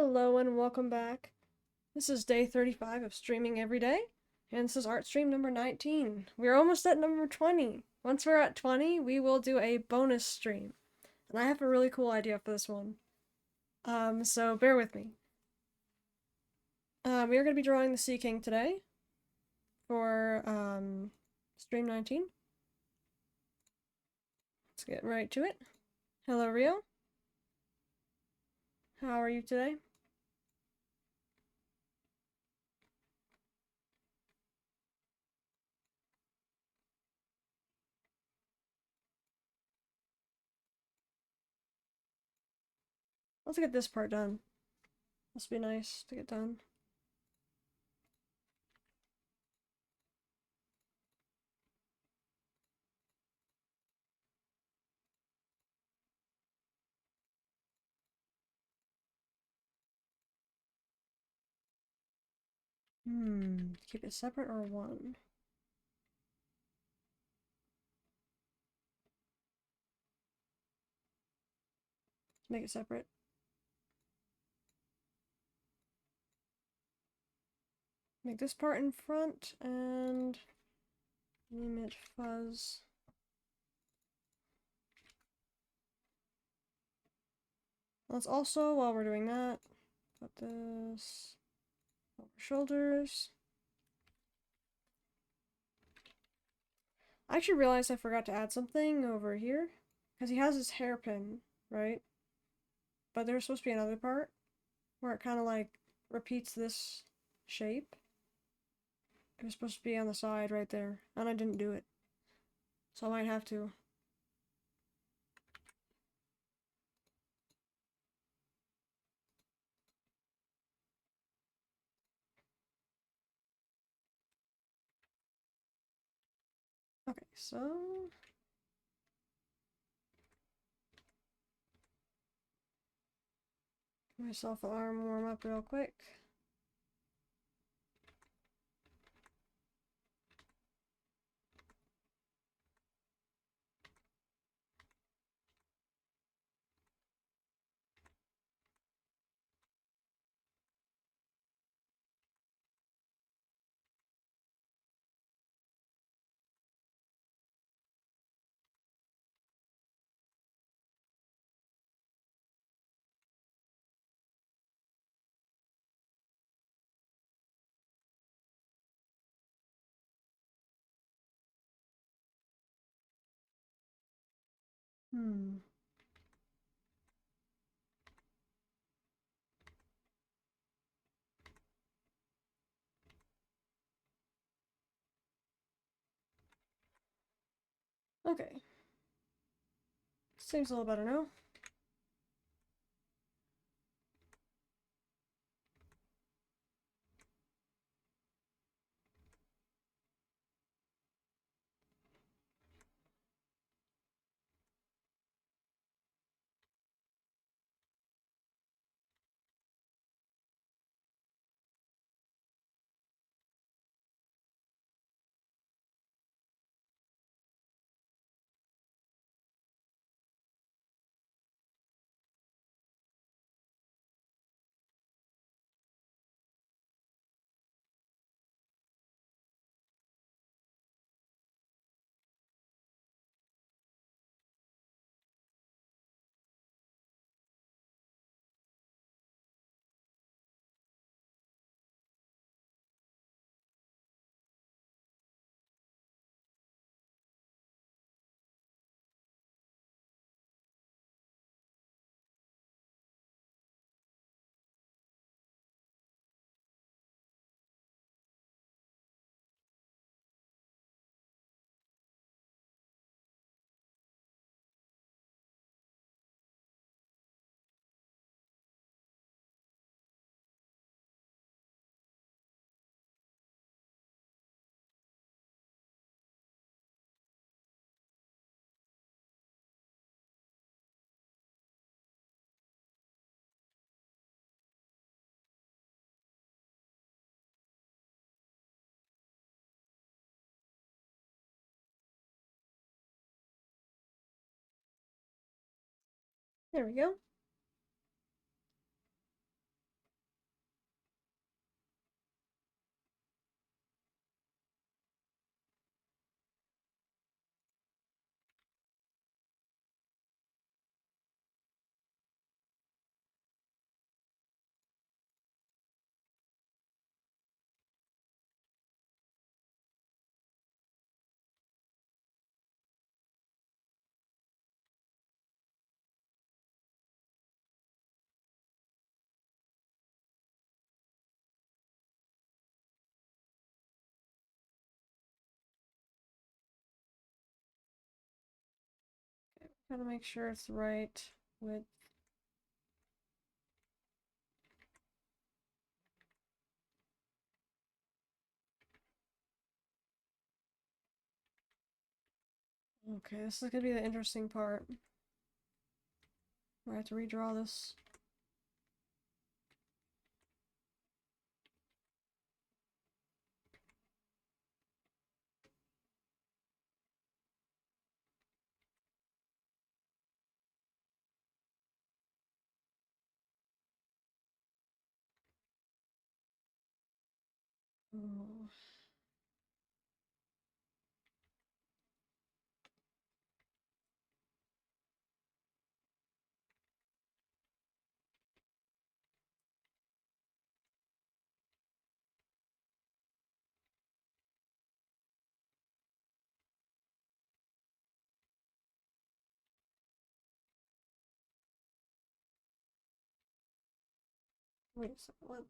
Hello and welcome back. This is day 35 of streaming every day, and this is art stream number 19. We're almost at number 20. Once we're at 20, we will do a bonus stream. And I have a really cool idea for this one. So bear with me. We are going to be drawing the Sea King today for stream 19. Let's get right to it. Hello, Rio. How are you today? Let's get this part done. Must be nice to get done. Keep it separate or one? Make it separate. Make this part in front and limit fuzz. Let's also, while we're doing that, put this over shoulders. I actually realized I forgot to add something over here, because he has his hairpin, right? But there's supposed to be another part where it kind of like repeats this shape. It was supposed to be on the side right there, and I didn't do it. So I might have to. Okay, so give myself an arm warm up real quick. Hmm. Okay. Seems a little better now. There we go. Gotta make sure it's the right width. Okay, this is gonna be the interesting part. I have to redraw this. Oh. Wait a second, what?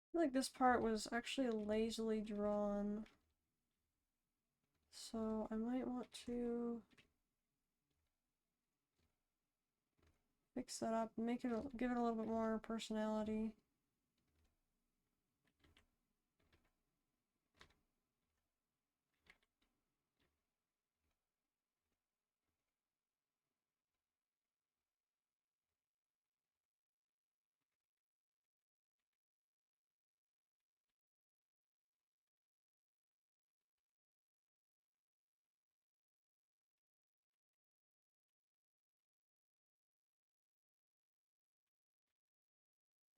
I feel like this part was actually lazily drawn. So I might want to fix that up and make it give it a little bit more personality.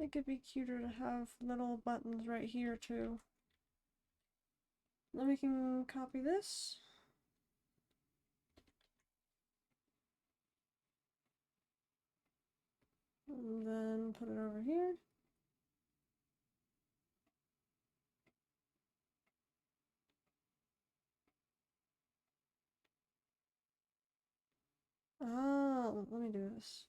I think it'd be cuter to have little buttons right here too. Then we can copy this. And then put it over here. Oh, let me do this.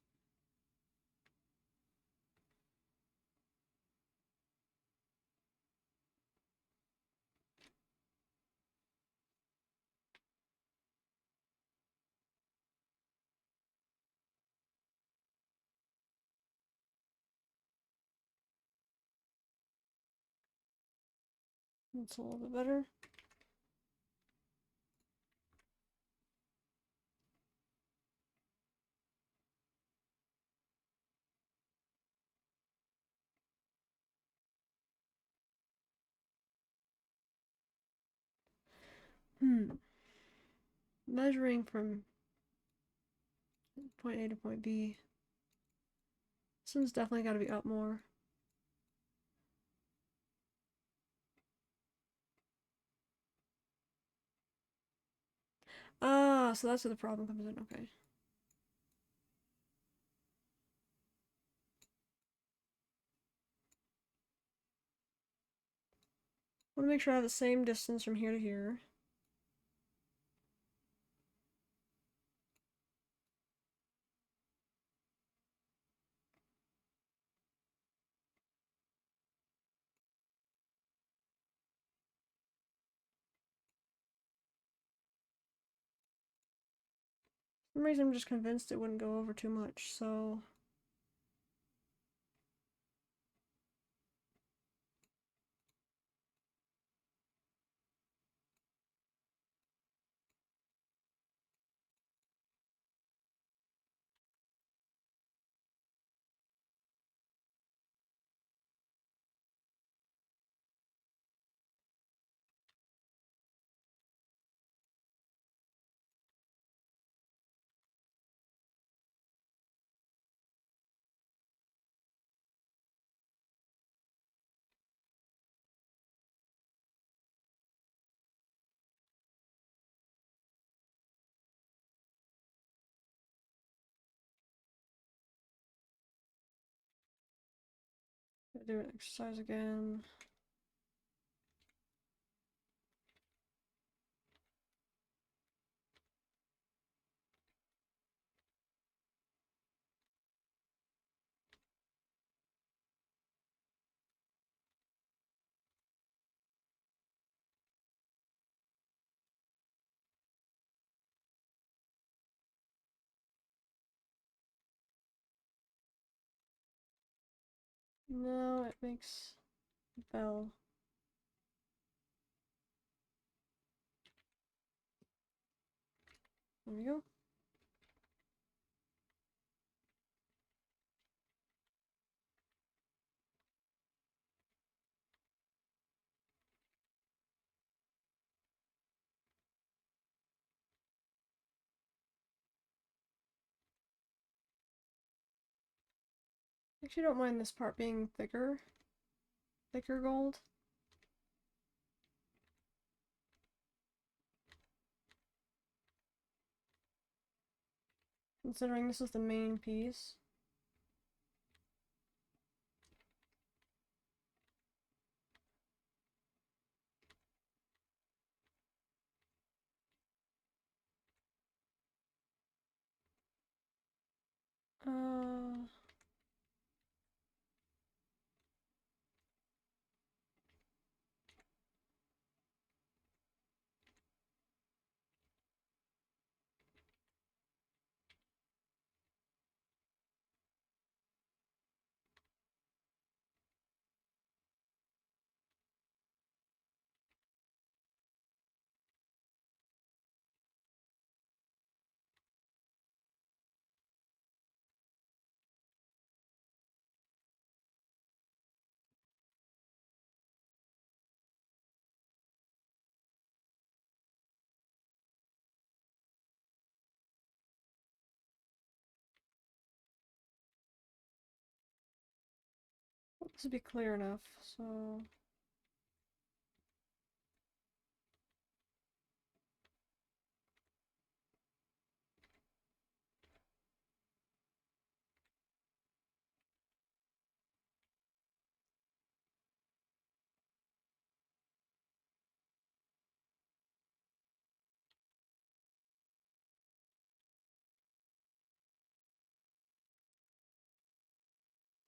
That's a little bit better. Measuring from point A to point B. This one's definitely got to be up more. Ah, so that's where the problem comes in. Okay. I want to make sure I have the same distance from here to here. For some reason I'm just convinced it wouldn't go over too much, so do an exercise again. No, it makes a bell. There we go. Actually, don't mind this part being thicker gold. Considering this is the main piece. Uh, this would be clear enough, so...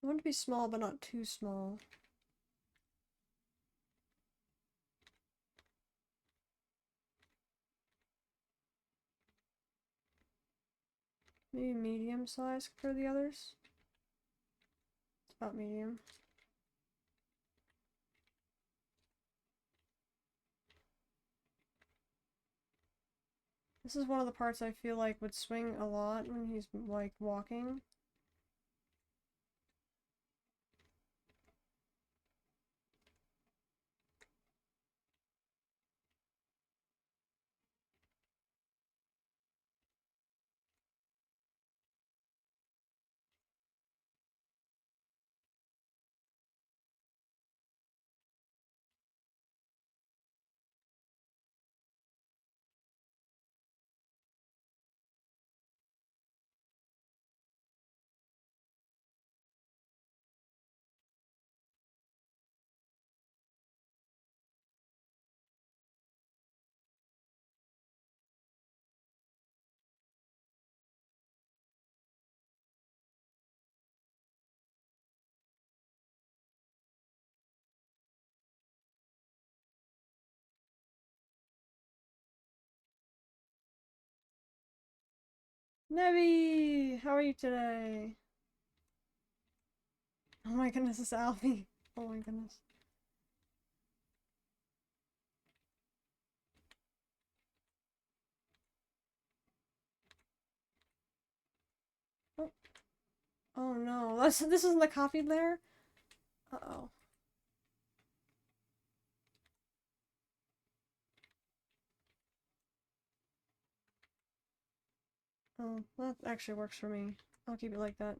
I want it to be small, but not too small. Maybe medium size for the others. It's about medium. This is one of the parts I feel like would swing a lot when he's, like, walking. Nebby! How are you today? Oh my goodness, it's Alfie. Oh my goodness. Oh, oh no, this isn't the copied layer? Uh-oh. Oh, that actually works for me. I'll keep it like that.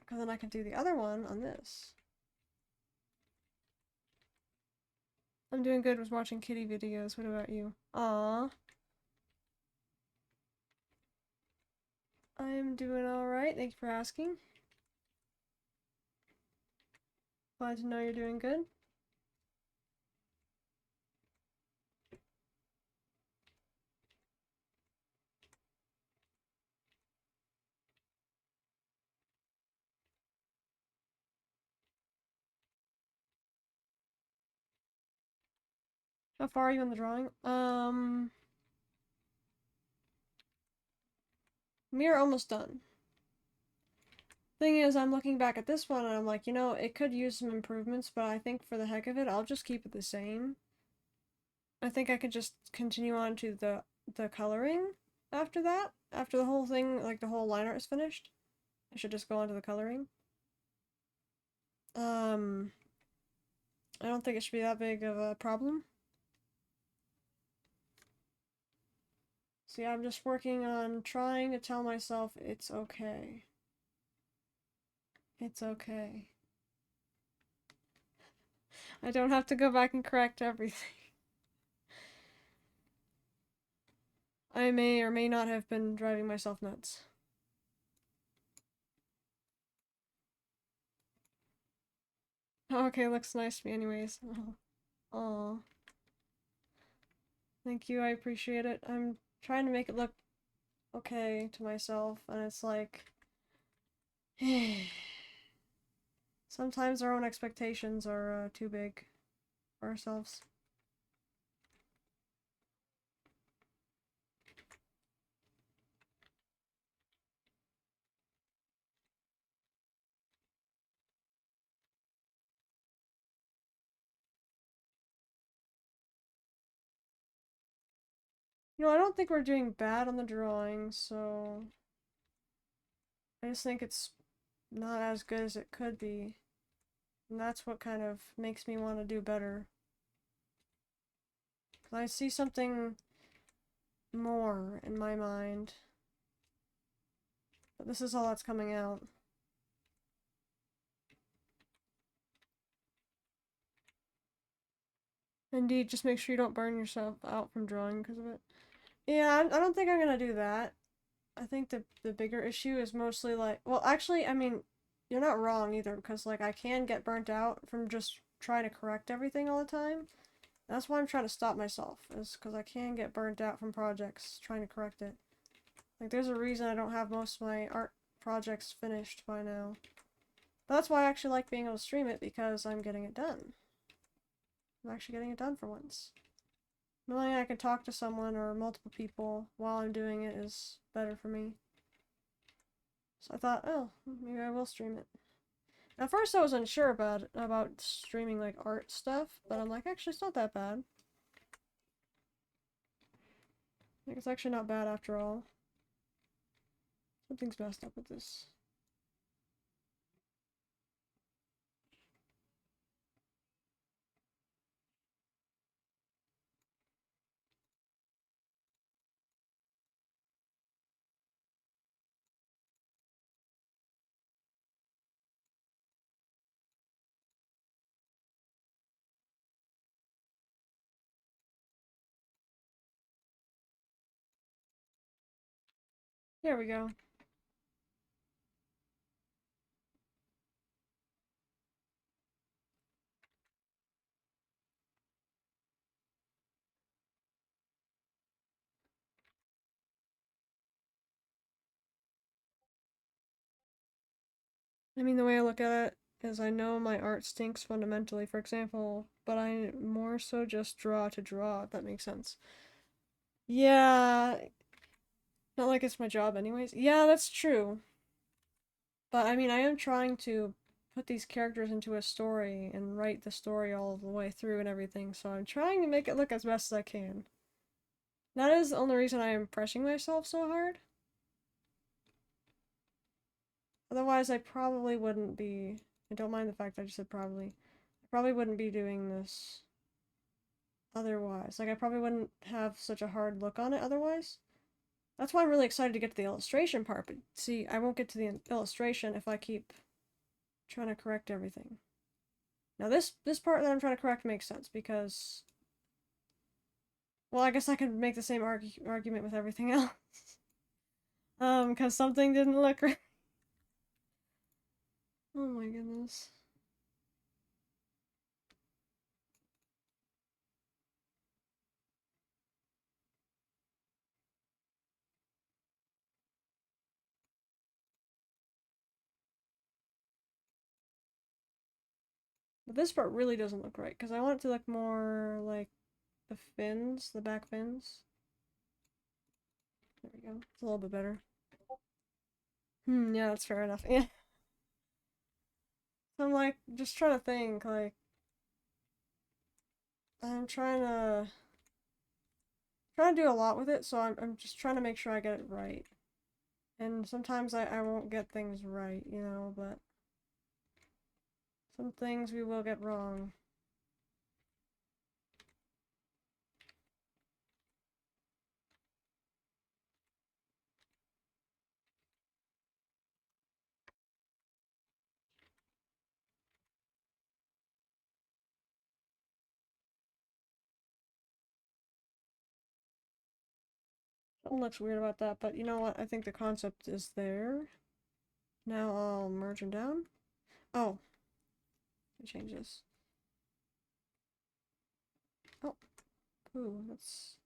Because then I can do the other one on this. I'm doing good with watching kitty videos. What about you? Aww. I'm doing alright. Thank you for asking. Glad to know you're doing good. How far are you in the drawing? We're almost done. Thing is, I'm looking back at this one and I'm like, you know, it could use some improvements, but I think for the heck of it, I'll just keep it the same. I think I could just continue on to the coloring after that. After the whole thing, like the whole line art is finished. I should just go on to the coloring. I don't think it should be that big of a problem. See, I'm just working on trying to tell myself it's okay. It's okay. I don't have to go back and correct everything. I may or may not have been driving myself nuts. Okay, looks nice to me anyways. Aw. Thank you, I appreciate it. I'm trying to make it look okay to myself, and it's like... sometimes our own expectations are too big for ourselves. You know, I don't think we're doing bad on the drawing, so... I just think it's not as good as it could be. And that's what kind of makes me want to do better. 'Cause I see something more in my mind. But this is all that's coming out. Indeed, just make sure you don't burn yourself out from drawing because of it. Yeah, I don't think I'm gonna do that. I think the bigger issue is mostly like, well, actually, I mean, you're not wrong either, because like I can get burnt out from just trying to correct everything all the time. That's why I'm trying to stop myself, is because I can get burnt out from projects trying to correct it. Like, there's a reason I don't have most of my art projects finished by now. But that's why I actually like being able to stream it, because I'm getting it done. I'm actually getting it done for once. Knowing I can talk to someone or multiple people while I'm doing it is better for me. So I thought, oh, maybe I will stream it. At first I was unsure about streaming like art stuff, but I'm like, actually it's not that bad. Like, it's actually not bad after all. Something's messed up with this. There we go. I mean, the way I look at it is I know my art stinks fundamentally, for example, but I more so just draw to draw, if that makes sense. Yeah, not like it's my job anyways. Yeah, that's true. But I mean, I am trying to put these characters into a story and write the story all the way through and everything, so I'm trying to make it look as best as I can. That is the only reason I am pressing myself so hard. Otherwise, I probably wouldn't be. I don't mind the fact I just said probably. I probably wouldn't be doing this otherwise. Like, I probably wouldn't have such a hard look on it otherwise. That's why I'm really excited to get to the illustration part, but see, I won't get to the illustration if I keep trying to correct everything. Now this part that I'm trying to correct makes sense because, well, I guess I could make the same argument with everything else. Because something didn't look right. Oh my goodness. But this part really doesn't look right, because I want it to look more like the fins, the back fins. There we go. It's a little bit better. Yeah, that's fair enough. Yeah. So I'm like, just trying to think, like, I'm trying to do a lot with it, so I'm just trying to make sure I get it right. And sometimes I won't get things right, you know, but some things we will get wrong. Something looks weird about that, but you know what? I think the concept is there. Now I'll merge them down. Oh, let me change this. Oh, ooh, that's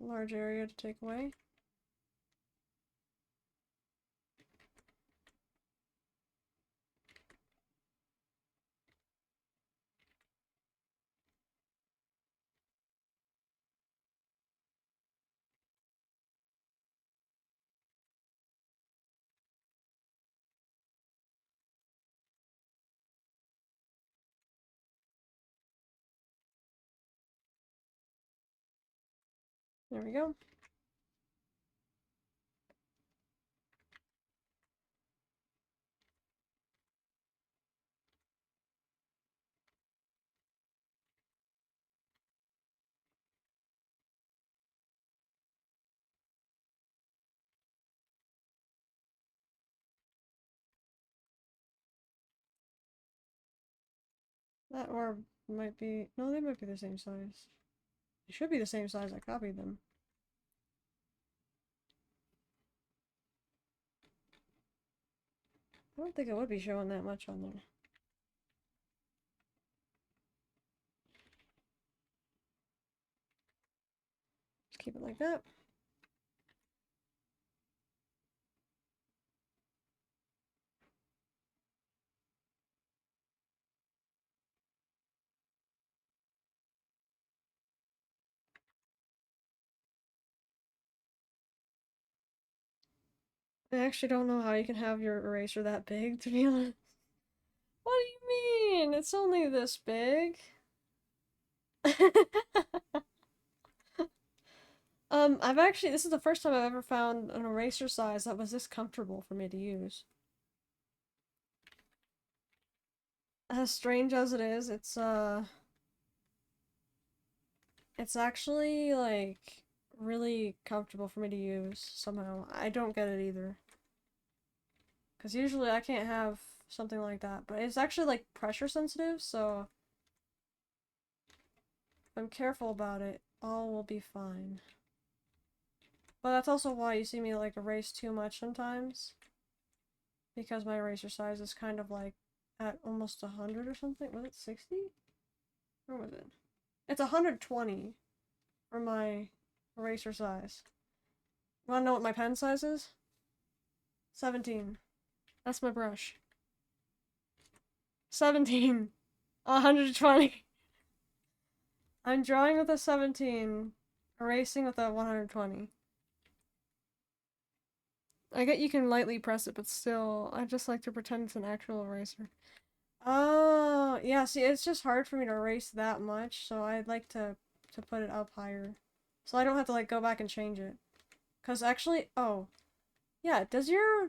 a large area to take away. There we go. That orb might be... No, they might be the same size. They should be the same size I copied them. I don't think it would be showing that much on there. Just keep it like that. I actually don't know how you can have your eraser that big, to be honest. What do you mean? It's only this big. I've actually, this is the first time I've ever found an eraser size that was this comfortable for me to use. As strange as it is, it's actually, like, really comfortable for me to use, somehow. I don't get it either. Because usually I can't have something like that, but it's actually, like, pressure sensitive, so if I'm careful about it, all will be fine. But that's also why you see me, like, erase too much sometimes. Because my eraser size is kind of, like, at almost 100 or something. Was it 60? Or was it? It's 120 for my eraser size. Wanna know what my pen size is? 17. That's my brush. 17. 120. I'm drawing with a 17. Erasing with a 120. I get you can lightly press it, but still, I just like to pretend it's an actual eraser. Oh, yeah, see, it's just hard for me to erase that much, so I'd like to put it up higher. So I don't have to, like, go back and change it. Because actually, oh, yeah, does your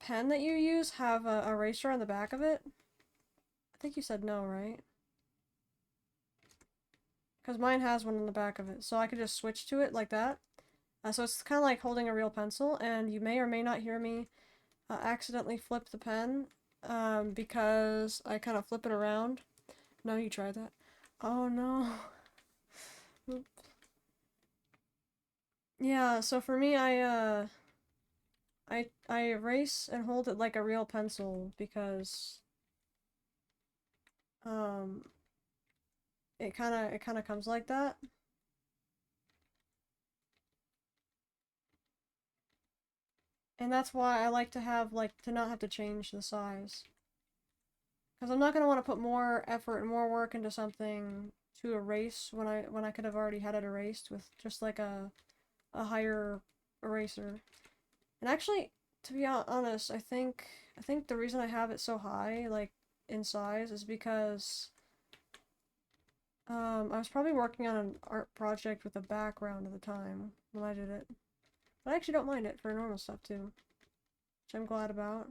pen that you use have a eraser on the back of it? I think you said no, right? Because mine has one on the back of it, so I could just switch to it like that. So it's kind of like holding a real pencil, and you may or may not hear me accidentally flip the pen because I kind of flip it around. No, you tried that. Oh no. Yeah, so for me, I erase and hold it like a real pencil because um it kind of comes like that. And that's why I like to have, like, to not have to change the size. Because I'm not gonna want to put more effort and more work into something to erase when I could have already had it erased with just like a higher eraser. And actually, to be honest, I think the reason I have it so high, like in size, is because I was probably working on an art project with a background at the time when I did it. But I actually don't mind it for normal stuff too, which I'm glad about.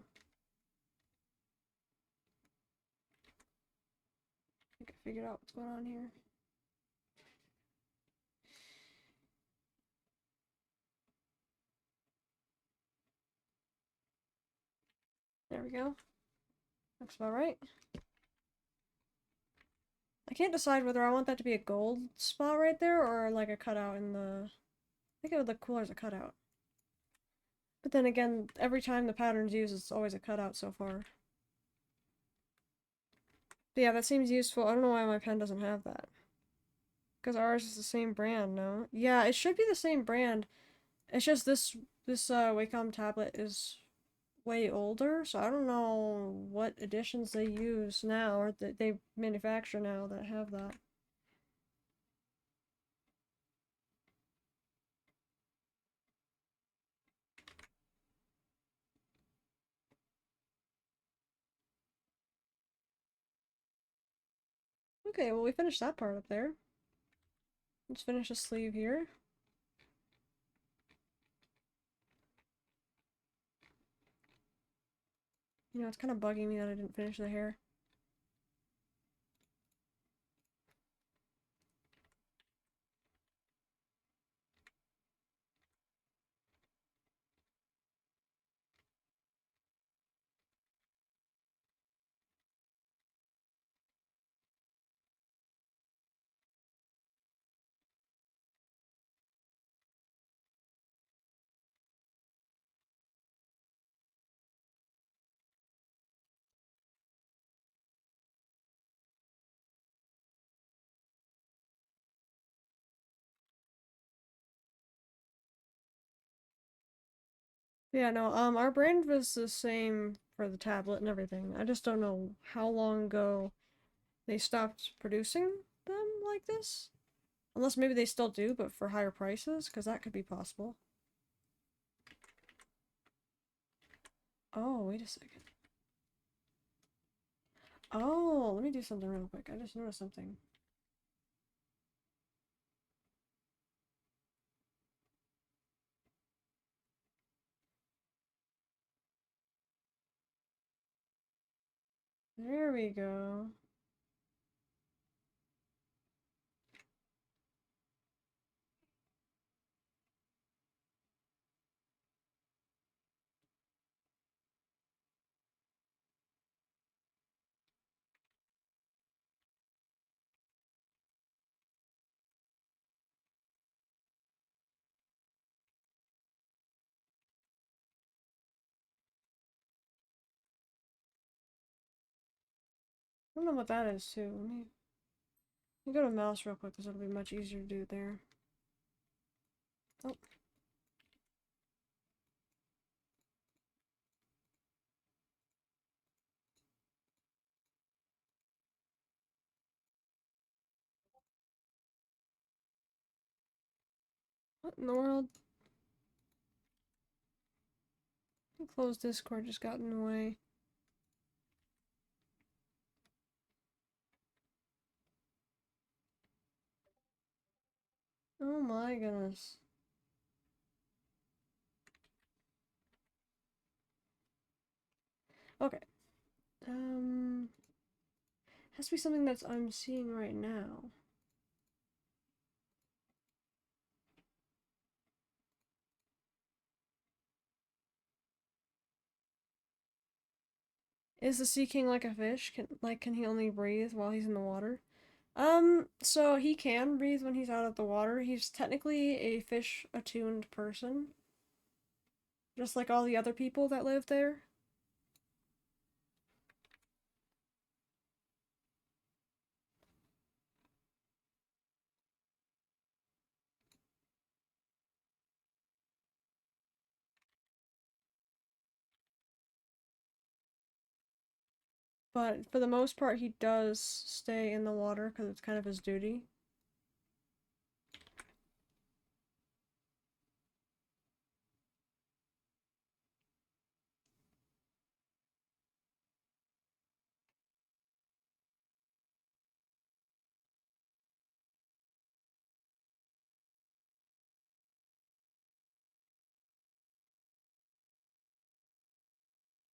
I think I figured out what's going on here. There we go. Looks about right. I can't decide whether I want that to be a gold spot right there or like a cutout in the... I think it would look cooler as a cutout. But then again, every time the pattern's used, it's always a cutout so far. But yeah, that seems useful. I don't know why my pen doesn't have that. Because ours is the same brand, no? Yeah, it should be the same brand. It's just this Wacom tablet is way older, so I don't know what editions they use now or that they manufacture now that have that. Okay, well we finished that part up there. Let's finish the sleeve here. You know, it's kind of bugging me that I didn't finish the hair. Yeah, no, our brand was the same for the tablet and everything. I just don't know how long ago they stopped producing them like this. Unless maybe they still do, but for higher prices, because that could be possible. Oh, wait a second. Oh, let me do something real quick. I just noticed something. There we go. I don't know what that is, too. Let me go to mouse real quick, because it'll be much easier to do it there. Oh. What in the world? Close Discord just got in the way. Oh my goodness. Okay. Has to be something that's I'm seeing right now. Is the Sea King like a fish? Can he only breathe while he's in the water? So he can breathe when he's out of the water. He's technically a fish-attuned person. Just like all the other people that live there. But for the most part, he does stay in the water because it's kind of his duty.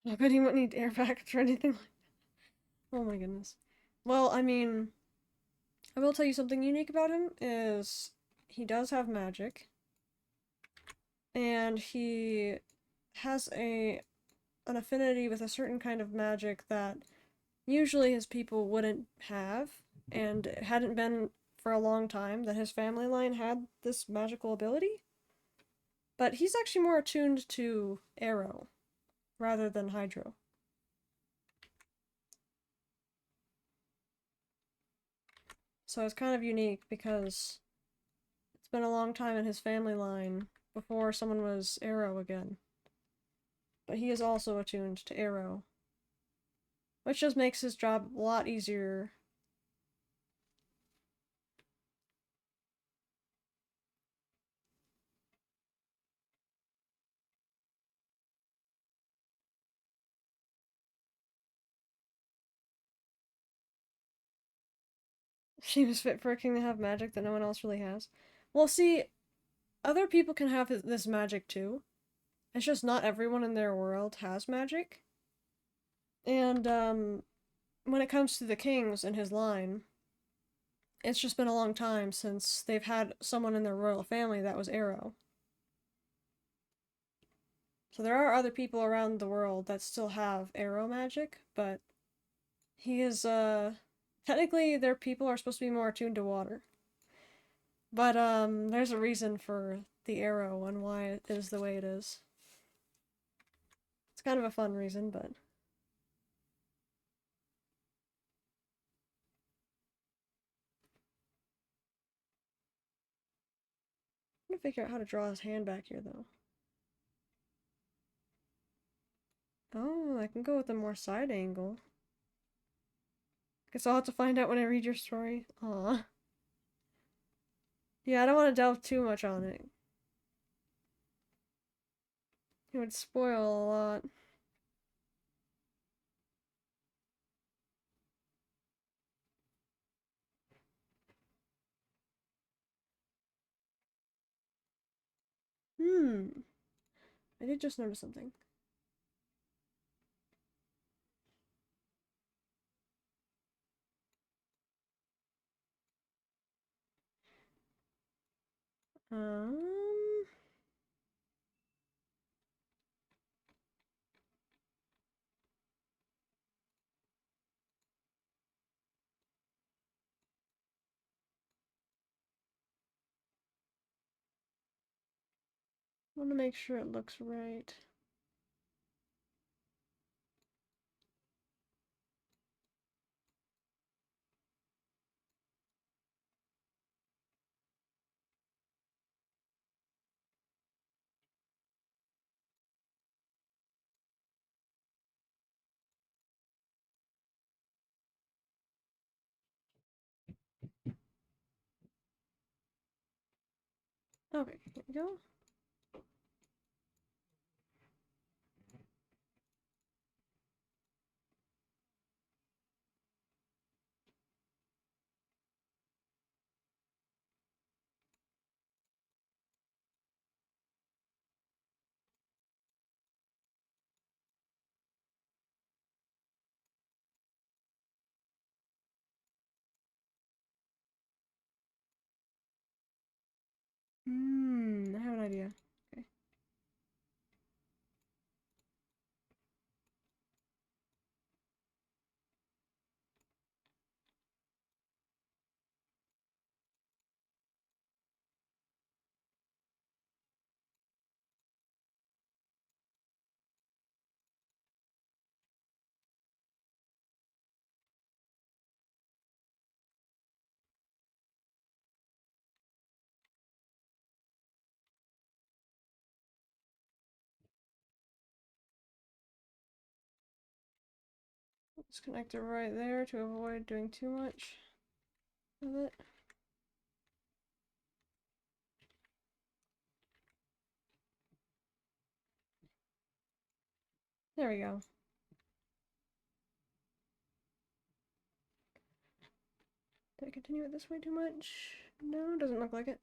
I bet he wouldn't need air packets or anything like that. Oh my goodness. Well, I mean, I will tell you something unique about him is he does have magic, and he has an affinity with a certain kind of magic that usually his people wouldn't have, and it hadn't been for a long time that his family line had this magical ability. But he's actually more attuned to arrow rather than hydro. So it's kind of unique because it's been a long time in his family line before someone was arrow again. But he is also attuned to arrow, which just makes his job a lot easier. She was fit for a king to have magic that no one else really has. Well, see, other people can have this magic too. It's just not everyone in their world has magic. And when it comes to the kings in his line, it's just been a long time since they've had someone in their royal family that was arrow. So there are other people around the world that still have arrow magic, but he is technically their people are supposed to be more attuned to water. But there's a reason for the arrow and why it is the way it is. It's kind of a fun reason, but I'm gonna figure out how to draw his hand back here though. Oh, I can go with a more side angle. Guess I'll have to find out when I read your story. Aw. Yeah, I don't want to delve too much on it. It would spoil a lot. Hmm. I did just notice something. Um, I want to make sure it looks right. Okay, here we go. I have an idea. Okay. Just connect it right there to avoid doing too much of it. There we go. Did I continue it this way too much? No, doesn't look like it.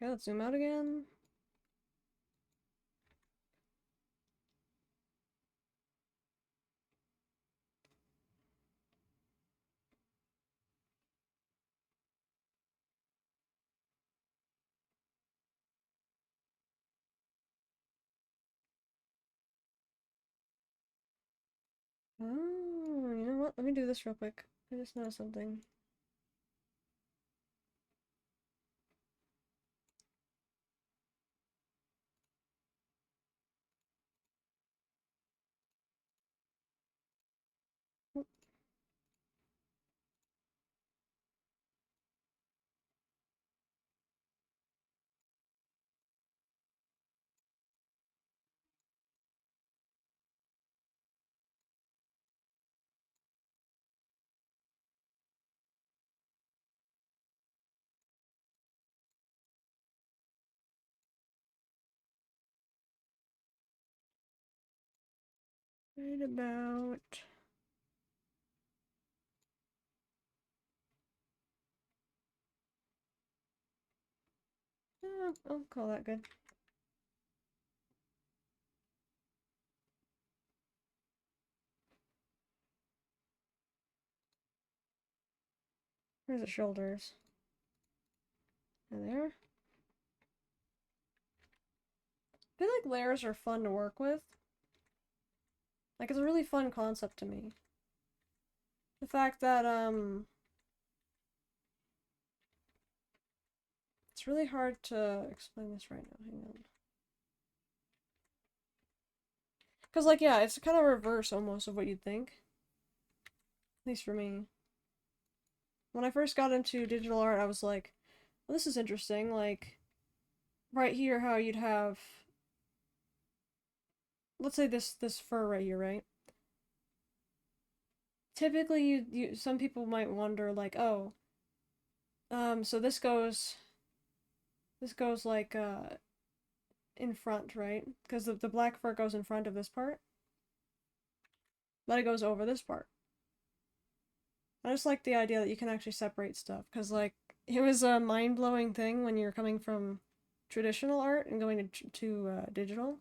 Okay, let's zoom out again. Oh, you know what? Let me do this real quick. I just noticed something. Right about... I'll call that good. Where's the shoulders? There. I feel like layers are fun to work with. Like, it's a really fun concept to me. The fact that, it's really hard to explain this right now. Hang on. Because, like, yeah, it's kind of reverse almost of what you'd think. At least for me. When I first got into digital art, I was like, well, this is interesting. Like, right here, how you'd have... Let's say this fur right here, right? Typically, some people might wonder, like, oh, so this goes like, in front, right? Because the black fur goes in front of this part, but it goes over this part. I just like the idea that you can actually separate stuff, because, like, it was a mind-blowing thing when you're coming from traditional art and going to digital.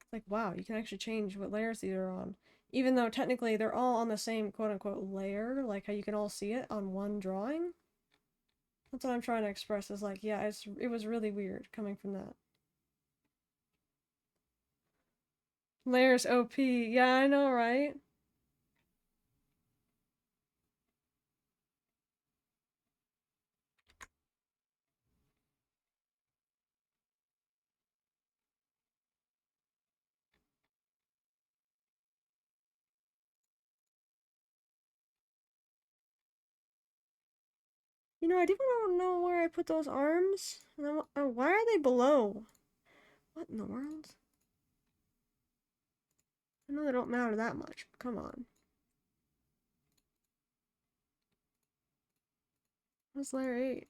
It's like, wow, you can actually change what layers these are on. Even though technically they're all on the same quote-unquote layer, like how you can all see it on one drawing. That's what I'm trying to express, is like, yeah, it was really weird coming from that. Layers OP, yeah, I know, right? You know, I didn't know where I put those arms. Why are they below? What in the world? I know they don't matter that much, but come on. What's layer 8?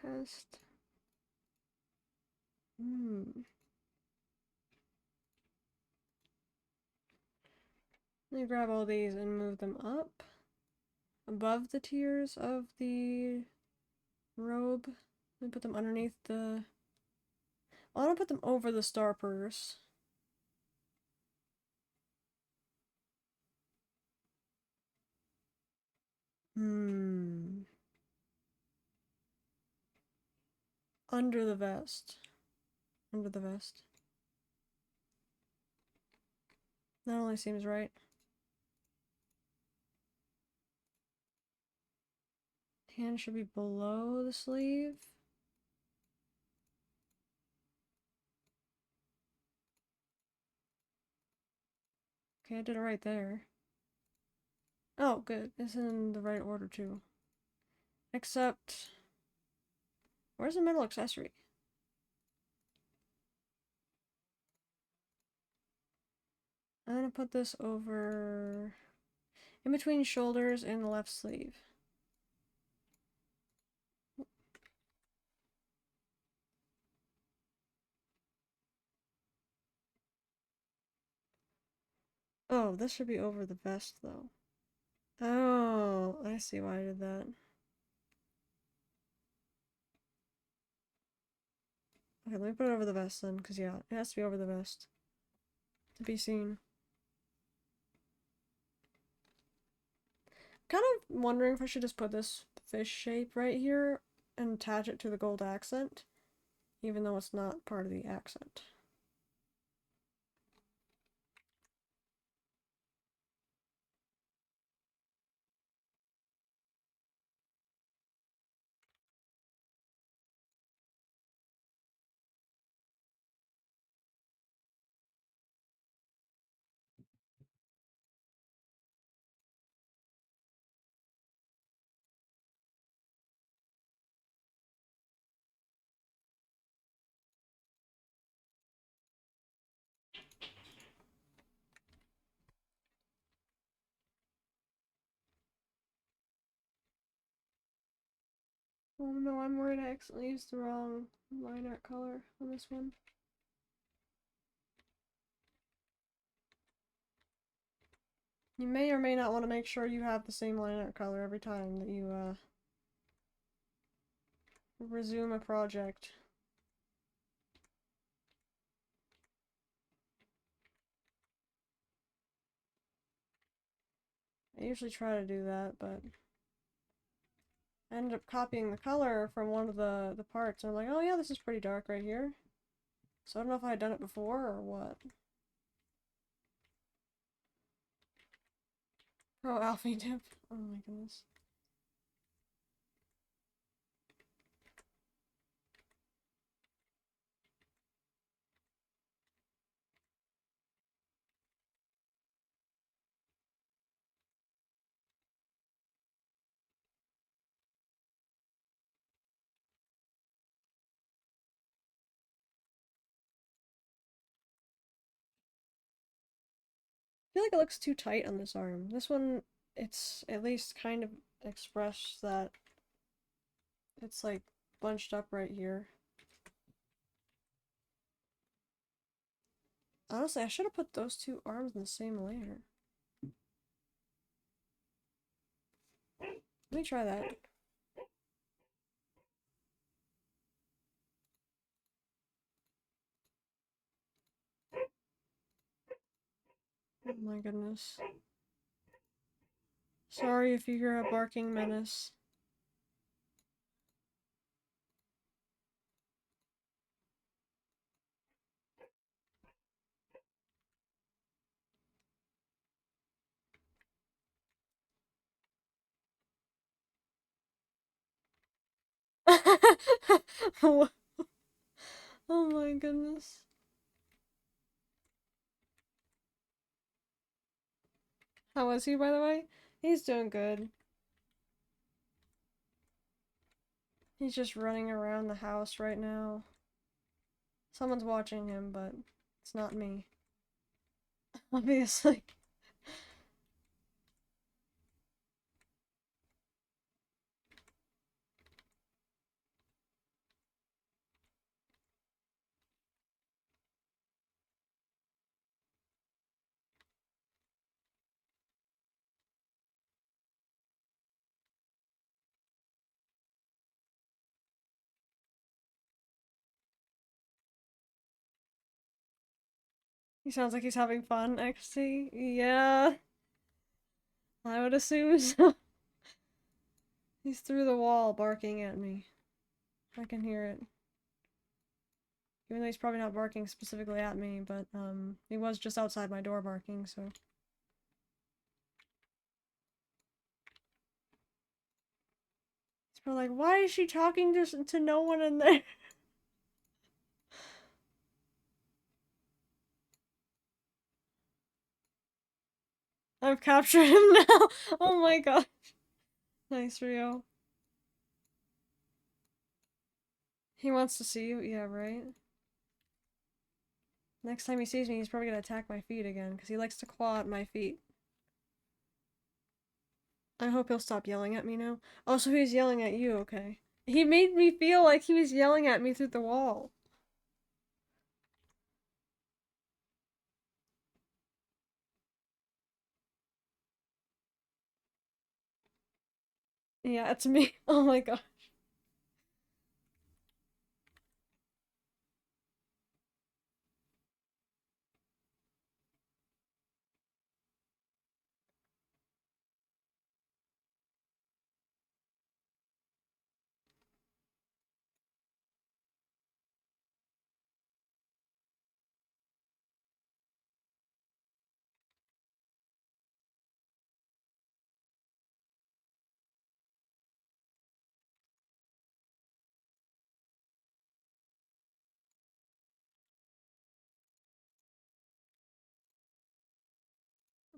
Test. Let me grab all these and move them up above the tiers of the robe. Let me put them underneath the... I want to put them over the star purse. Under the vest. Under the vest. That only seems right. Hand should be below the sleeve. Okay, I did it right there. Oh, good. It's in the right order too. Except... Where's the metal accessory? I'm gonna put this over in between shoulders and the left sleeve. Oh, this should be over the vest though. Oh, I see why I did that. Okay, let me put it over the vest then, because yeah, it has to be over the vest to be seen. Kind of wondering if I should just put this fish shape right here and attach it to the gold accent, even though it's not part of the accent. Oh no, I'm worried I accidentally used the wrong line art color on this one. You may or may not want to make sure you have the same line art color every time that you resume a project. I usually try to do that, but I ended up copying the color from one of the parts, and I'm like, oh yeah, this is pretty dark right here. So I don't know if I had done it before or what. Oh, Alfie dip. Oh my goodness. I feel like it looks too tight on this arm. This one, it's at least kind of expressed that it's like bunched up right here. Honestly, I should have put those two arms in the same layer. Let me try that. Oh my goodness. Sorry if you hear a barking menace. Oh my goodness. How is he, by the way? He's doing good. He's just running around the house right now. Someone's watching him, but it's not me. Obviously. He sounds like he's having fun, actually. Yeah, I would assume so. He's through the wall barking at me. I can hear it. Even though he's probably not barking specifically at me, but he was just outside my door barking, so. It's probably like, why is she talking to no one in there? I've captured him now. Oh my god. Nice, Rio. He wants to see you? Yeah, right? Next time he sees me, he's probably gonna attack my feet again, because he likes to claw at my feet. I hope he'll stop yelling at me now. Oh, so he's yelling at you, okay. He made me feel like he was yelling at me through the wall. Yeah, it's me. Oh my god.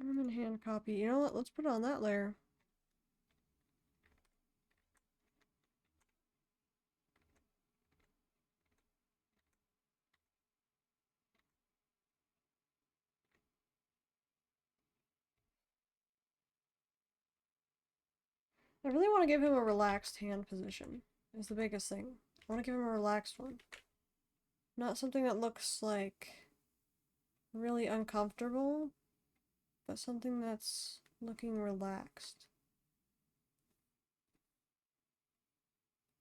I'm in hand copy. You know what? Let's put it on that layer. I really want to give him a relaxed hand position, is the biggest thing. I want to give him a relaxed one. Not something that looks like really uncomfortable, but something that's looking relaxed.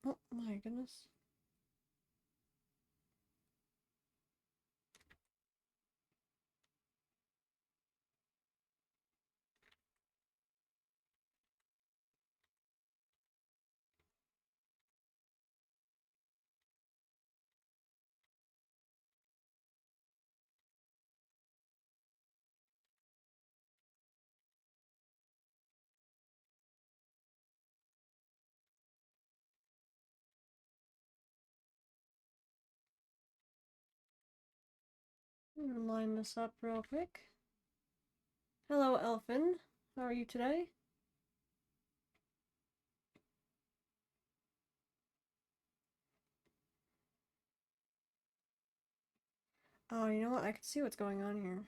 Oh my goodness. I'm gonna line this up real quick. Hello, Elfin. How are you today? Oh, you know what? I can see what's going on here.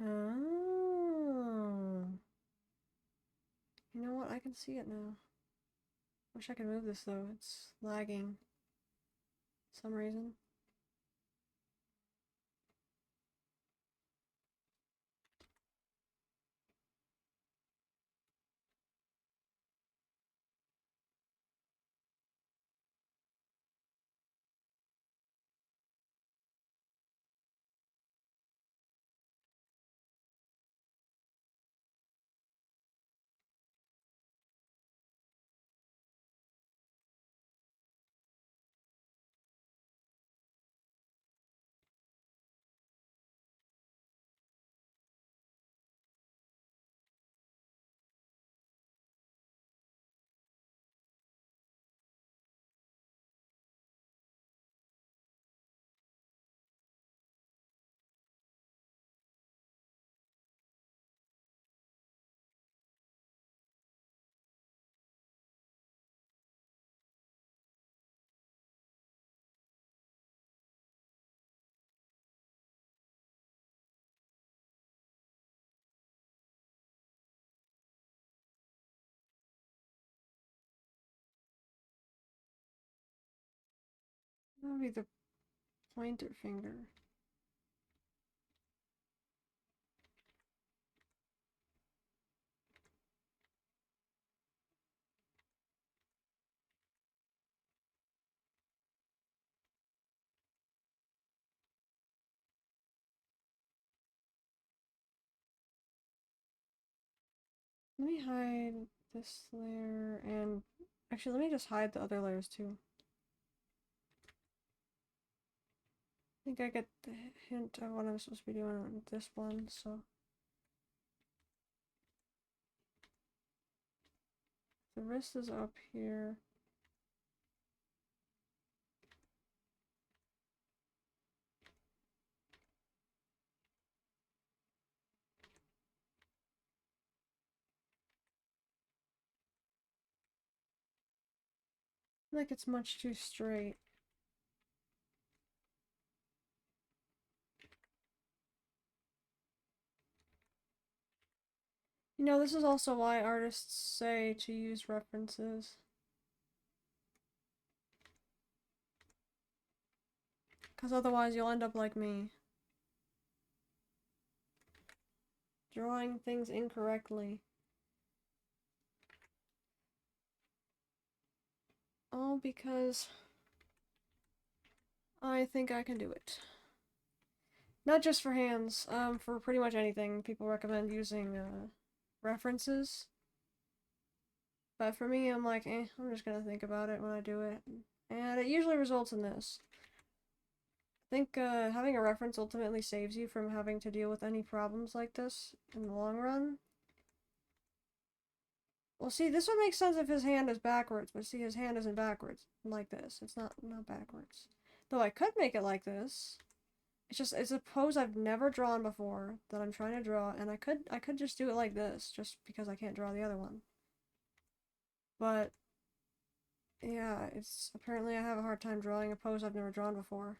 Oh. You know what? I can see it now. Wish I could move this though. It's lagging. For some reason. That would be the pointer finger. Let me hide this layer and actually let me just hide the other layers too. I think I get the hint of what I'm supposed to be doing on this one, so the wrist is up here. feel like it's much too straight. You know, this is also why artists say to use references. Because otherwise you'll end up like me. Drawing things incorrectly. All because I think I can do it. Not just for hands, for pretty much anything, people recommend using, references. But for me, I'm like, I'm just gonna think about it when I do it. And it usually results in this. I think, having a reference ultimately saves you from having to deal with any problems like this in the long run. Well, see, this would make sense if his hand is backwards, but see, his hand isn't backwards. Like this. It's not backwards. Though I could make it like this. It's a pose I've never drawn before that I'm trying to draw, and I could just do it like this, just because I can't draw the other one. But, yeah, it's, apparently I have a hard time drawing a pose I've never drawn before.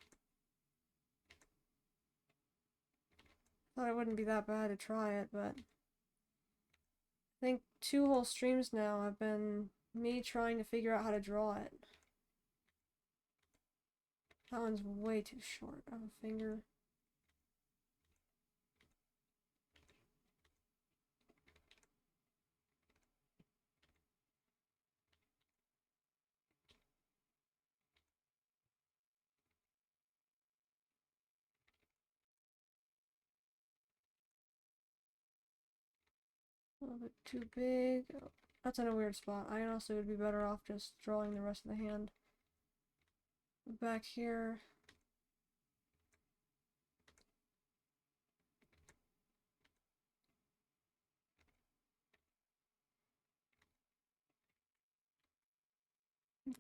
Thought it wouldn't be that bad to try it, but I think 2 whole streams now have been me trying to figure out how to draw it. That one's way too short of a finger. A little bit too big. Oh, that's in a weird spot. I honestly would be better off just drawing the rest of the hand. Back here.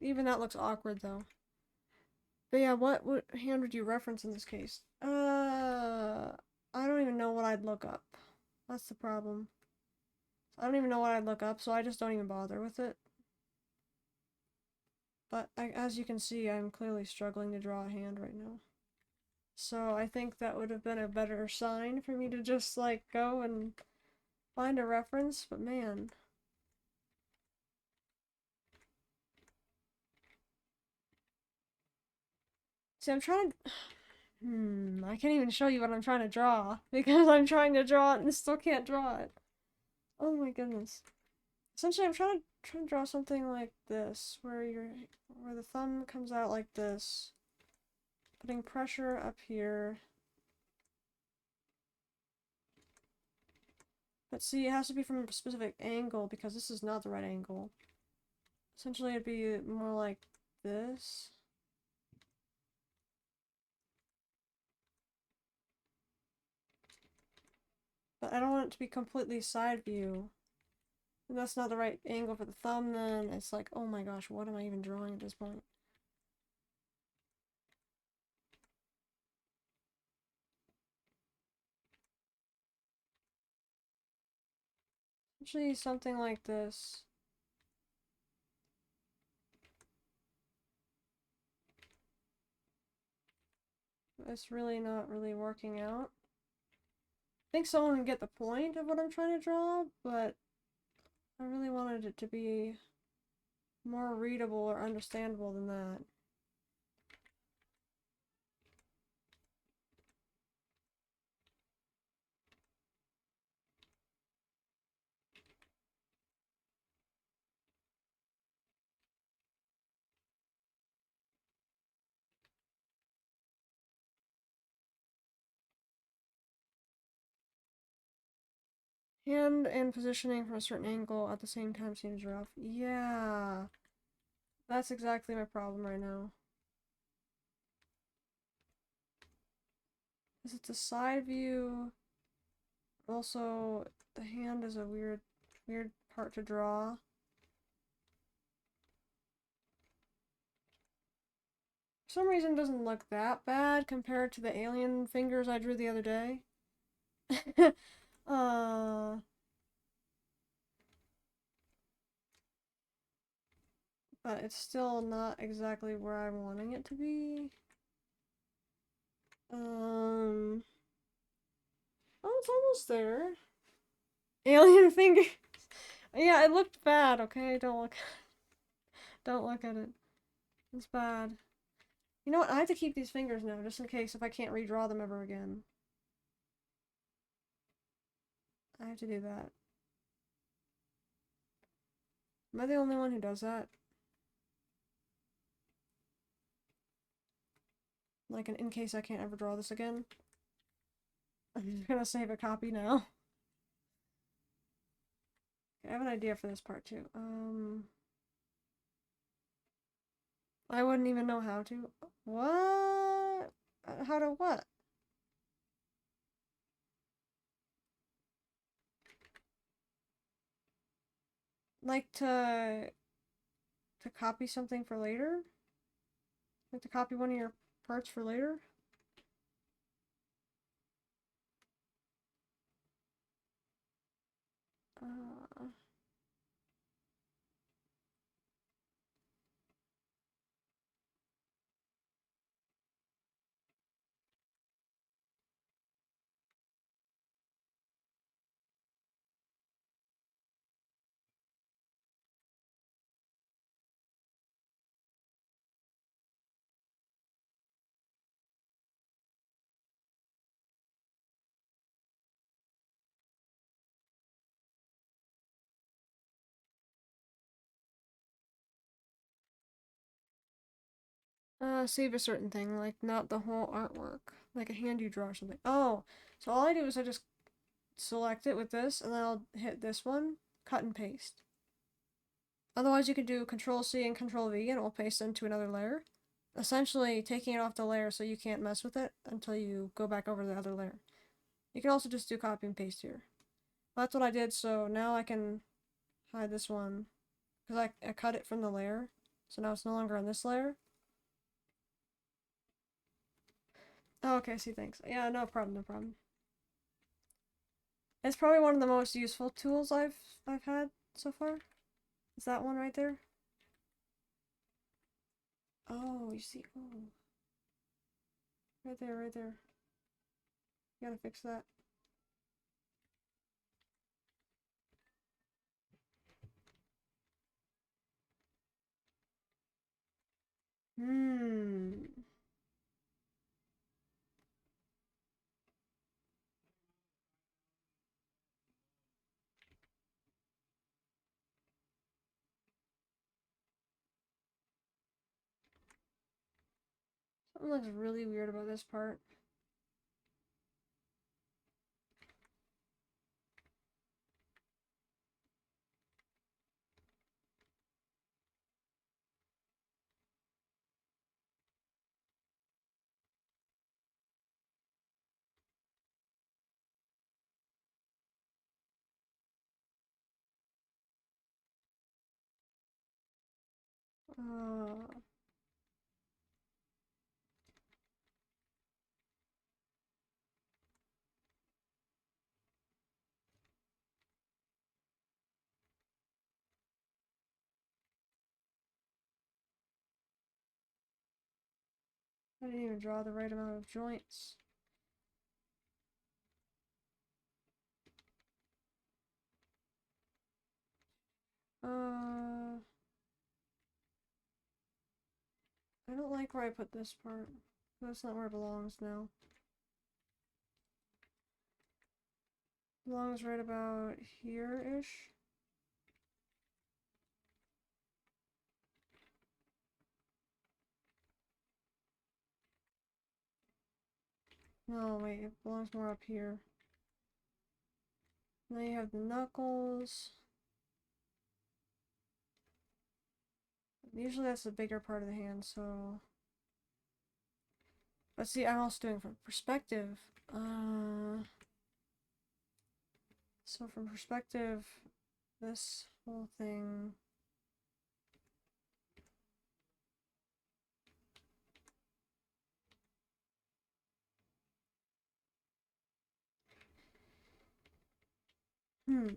Even that looks awkward though. But yeah, what hand would you reference in this case? I don't even know what I'd look up. That's the problem. I don't even know what I'd look up, so I just don't even bother with it. But as you can see, I'm clearly struggling to draw a hand right now. So I think that would have been a better sign for me to just, like, go and find a reference, but man. See, I'm trying to... I can't even show you what I'm trying to draw, because I'm trying to draw it and still can't draw it. Oh my goodness. Essentially, I'm trying to draw something like this, where the thumb comes out like this, putting pressure up here. But see, it has to be from a specific angle, because this is not the right angle. Essentially, it'd be more like this. But I don't want it to be completely side view. And that's not the right angle for the thumb, then it's like, oh my gosh, what am I even drawing at this point? Actually, something like this. It's really not really working out. I think someone would get the point of what I'm trying to draw, but I really wanted it to be more readable or understandable than that. Hand and positioning from a certain angle at the same time seems rough. Yeah, that's exactly my problem right now. Is it the side view? Also, the hand is a weird part to draw. For some reason, it doesn't look that bad compared to the alien fingers I drew the other day. but it's still not exactly where I'm wanting it to be. Oh, it's almost there. Alien finger. Yeah, it looked bad, okay? Don't look at it. It's bad. You know what? I have to keep these fingers now, just in case if I can't redraw them ever again. I have to do that. Am I the only one who does that? Like, in case I can't ever draw this again? I'm just gonna save a copy now. Okay, I have an idea for this part, too. I wouldn't even know how to. What? How to what? Like to copy something for later? Like to copy one of your parts for later? Uh, save a certain thing, like not the whole artwork. Like a hand you draw or something. Oh, so all I do is I just select it with this, and then I'll hit this one, cut and paste. Otherwise you could do Control C and Control V and it will paste into another layer. Essentially taking it off the layer so you can't mess with it until you go back over the other layer. You can also just do copy and paste here. That's what I did, so now I can hide this one. Because I cut it from the layer, so now it's no longer on this layer. Oh, okay, see, thanks. Yeah, no problem, no problem. It's probably one of the most useful tools I've had so far. Is that one right there? Oh, you see, oh. Right there, right there. You gotta fix that. Hmm. Something looks really weird about this part. Uh, I didn't even draw the right amount of joints. I don't like where I put this part. That's not where it belongs now. Belongs right about here-ish. No, wait, it belongs more up here. Now you have the knuckles. Usually that's the bigger part of the hand, so... But see, I'm also doing from perspective. So from perspective, this whole thing... Hmm.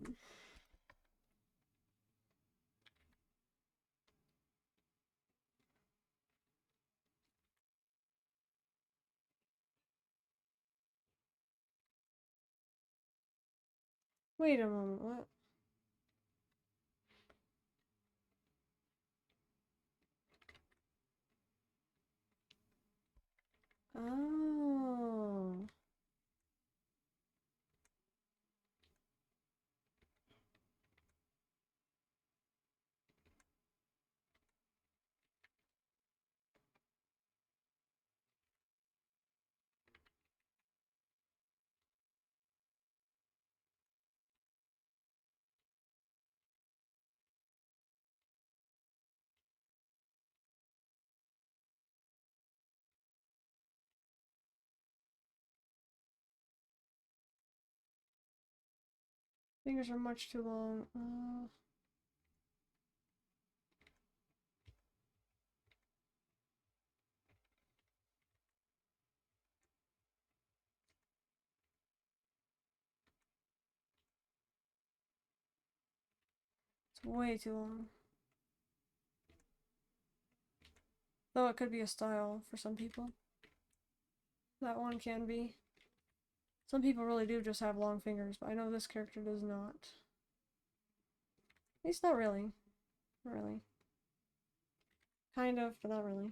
Wait a moment, what? Oh. Fingers are much too long. It's way too long. Though it could be a style for some people. That one can be. Some people really do just have long fingers, but I know this character does not. At least not really. Not really. Kind of, but not really.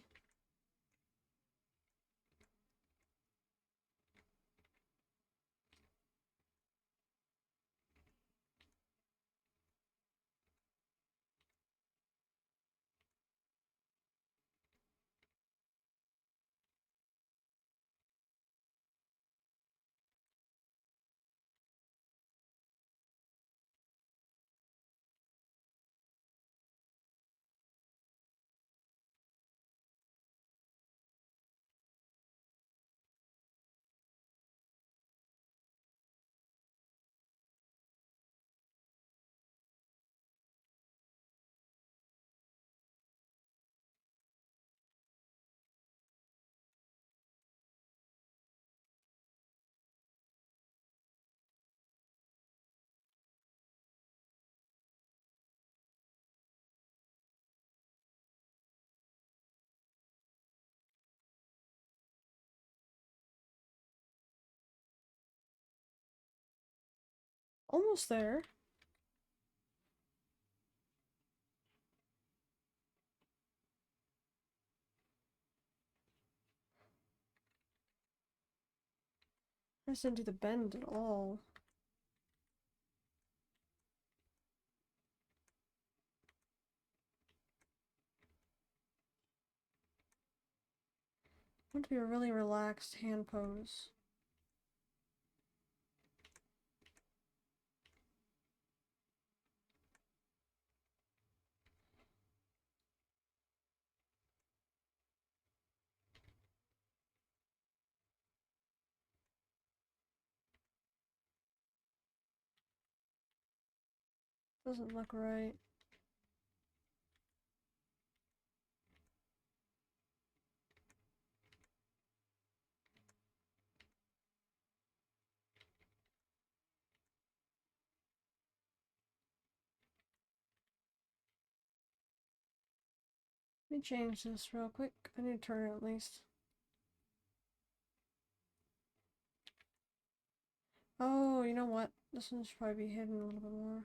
Almost there. I just didn't do the bend at all. I want to be a really relaxed hand pose. Doesn't look right. Let me change this real quick. I need to turn it at least. Oh, you know what? This one should probably be hidden a little bit more.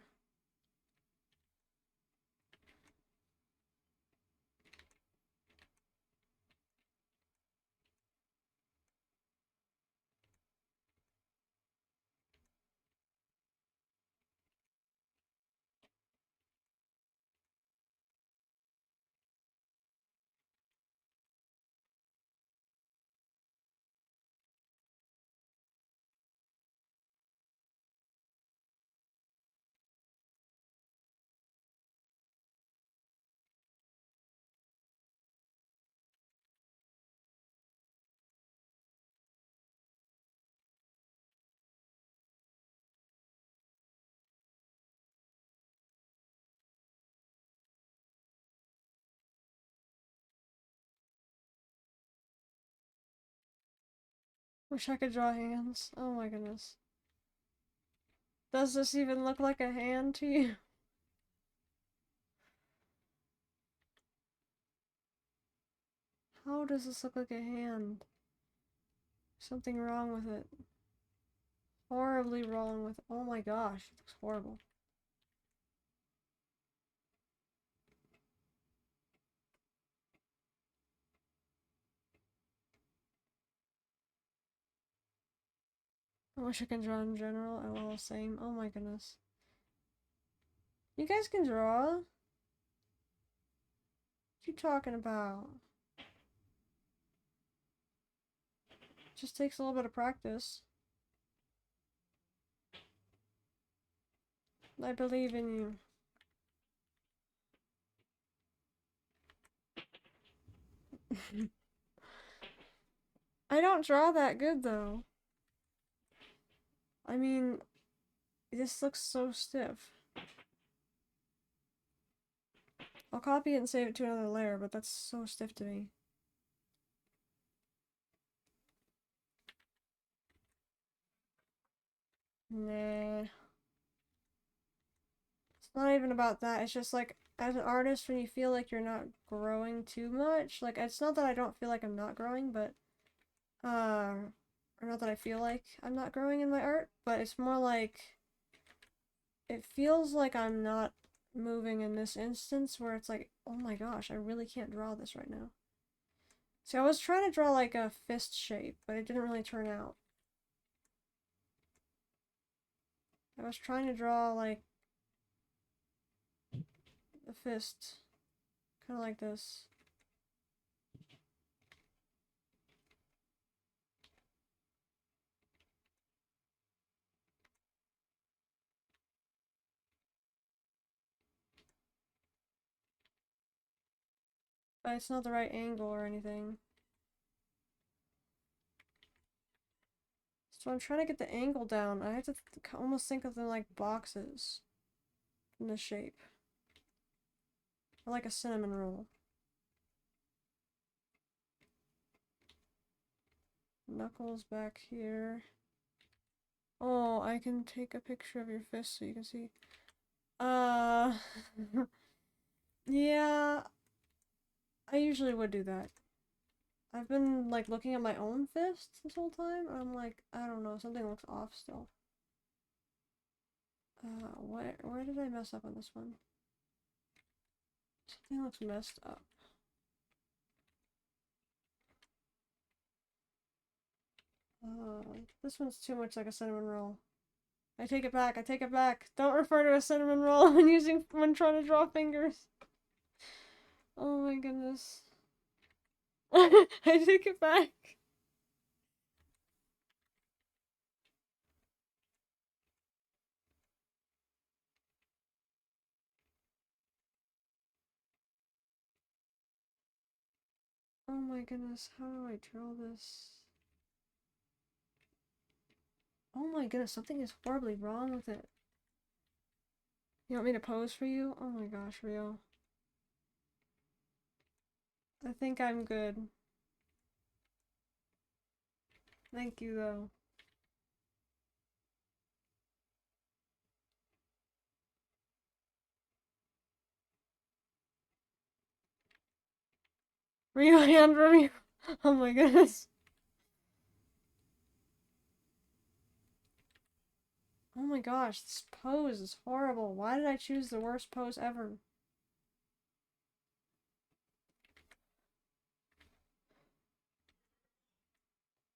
Wish I could draw hands. Oh my goodness. Does this even look like a hand to you? How does this look like a hand? Something wrong with it. horribly wrong with. Oh my gosh, it looks horrible. I wish I could draw in general. LOL, same. Oh my goodness. You guys can draw? What you talking about? Just takes a little bit of practice. I believe in you. I don't draw that good though. I mean, this looks so stiff. I'll copy it and save it to another layer, but that's so stiff to me. Nah. It's not even about that. It's just like, as an artist, when you feel like you're not growing too much, like, it's not that I don't feel like I'm not growing, but, or not that I feel like I'm not growing in my art, but it's more like, it feels like I'm not moving in this instance where it's like, oh my gosh, I really can't draw this right now. See, I was trying to draw like a fist shape, but it didn't really turn out. I was trying to draw like a fist, kind of like this. But it's not the right angle or anything. So I'm trying to get the angle down. I have to almost think of them like boxes in the shape. Or like a cinnamon roll. Knuckles back here. Oh, I can take a picture of your fist so you can see. Yeah, I usually would do that. I've been like looking at my own fist this whole time, and I'm like, I don't know, something looks off still. Where did I mess up on this one? Something looks messed up. This one's too much like a cinnamon roll. I take it back, I take it back. Don't refer to a cinnamon roll when trying to draw fingers. Oh my goodness. I take it back. Oh my goodness, how do I draw this? Oh my goodness, something is horribly wrong with it. You want me to pose for you? Oh my gosh, Rio. I think I'm good. Thank you, though. Rio hand for me. Oh my goodness. Oh my gosh, this pose is horrible. Why did I choose the worst pose ever?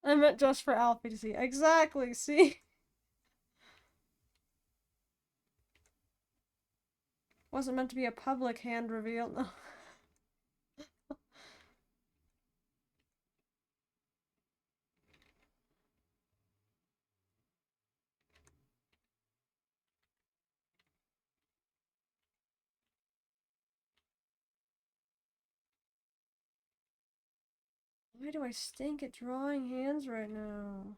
I meant just for Alfie to see. Exactly, see? Wasn't meant to be a public hand reveal. No. Why do I stink at drawing hands right now?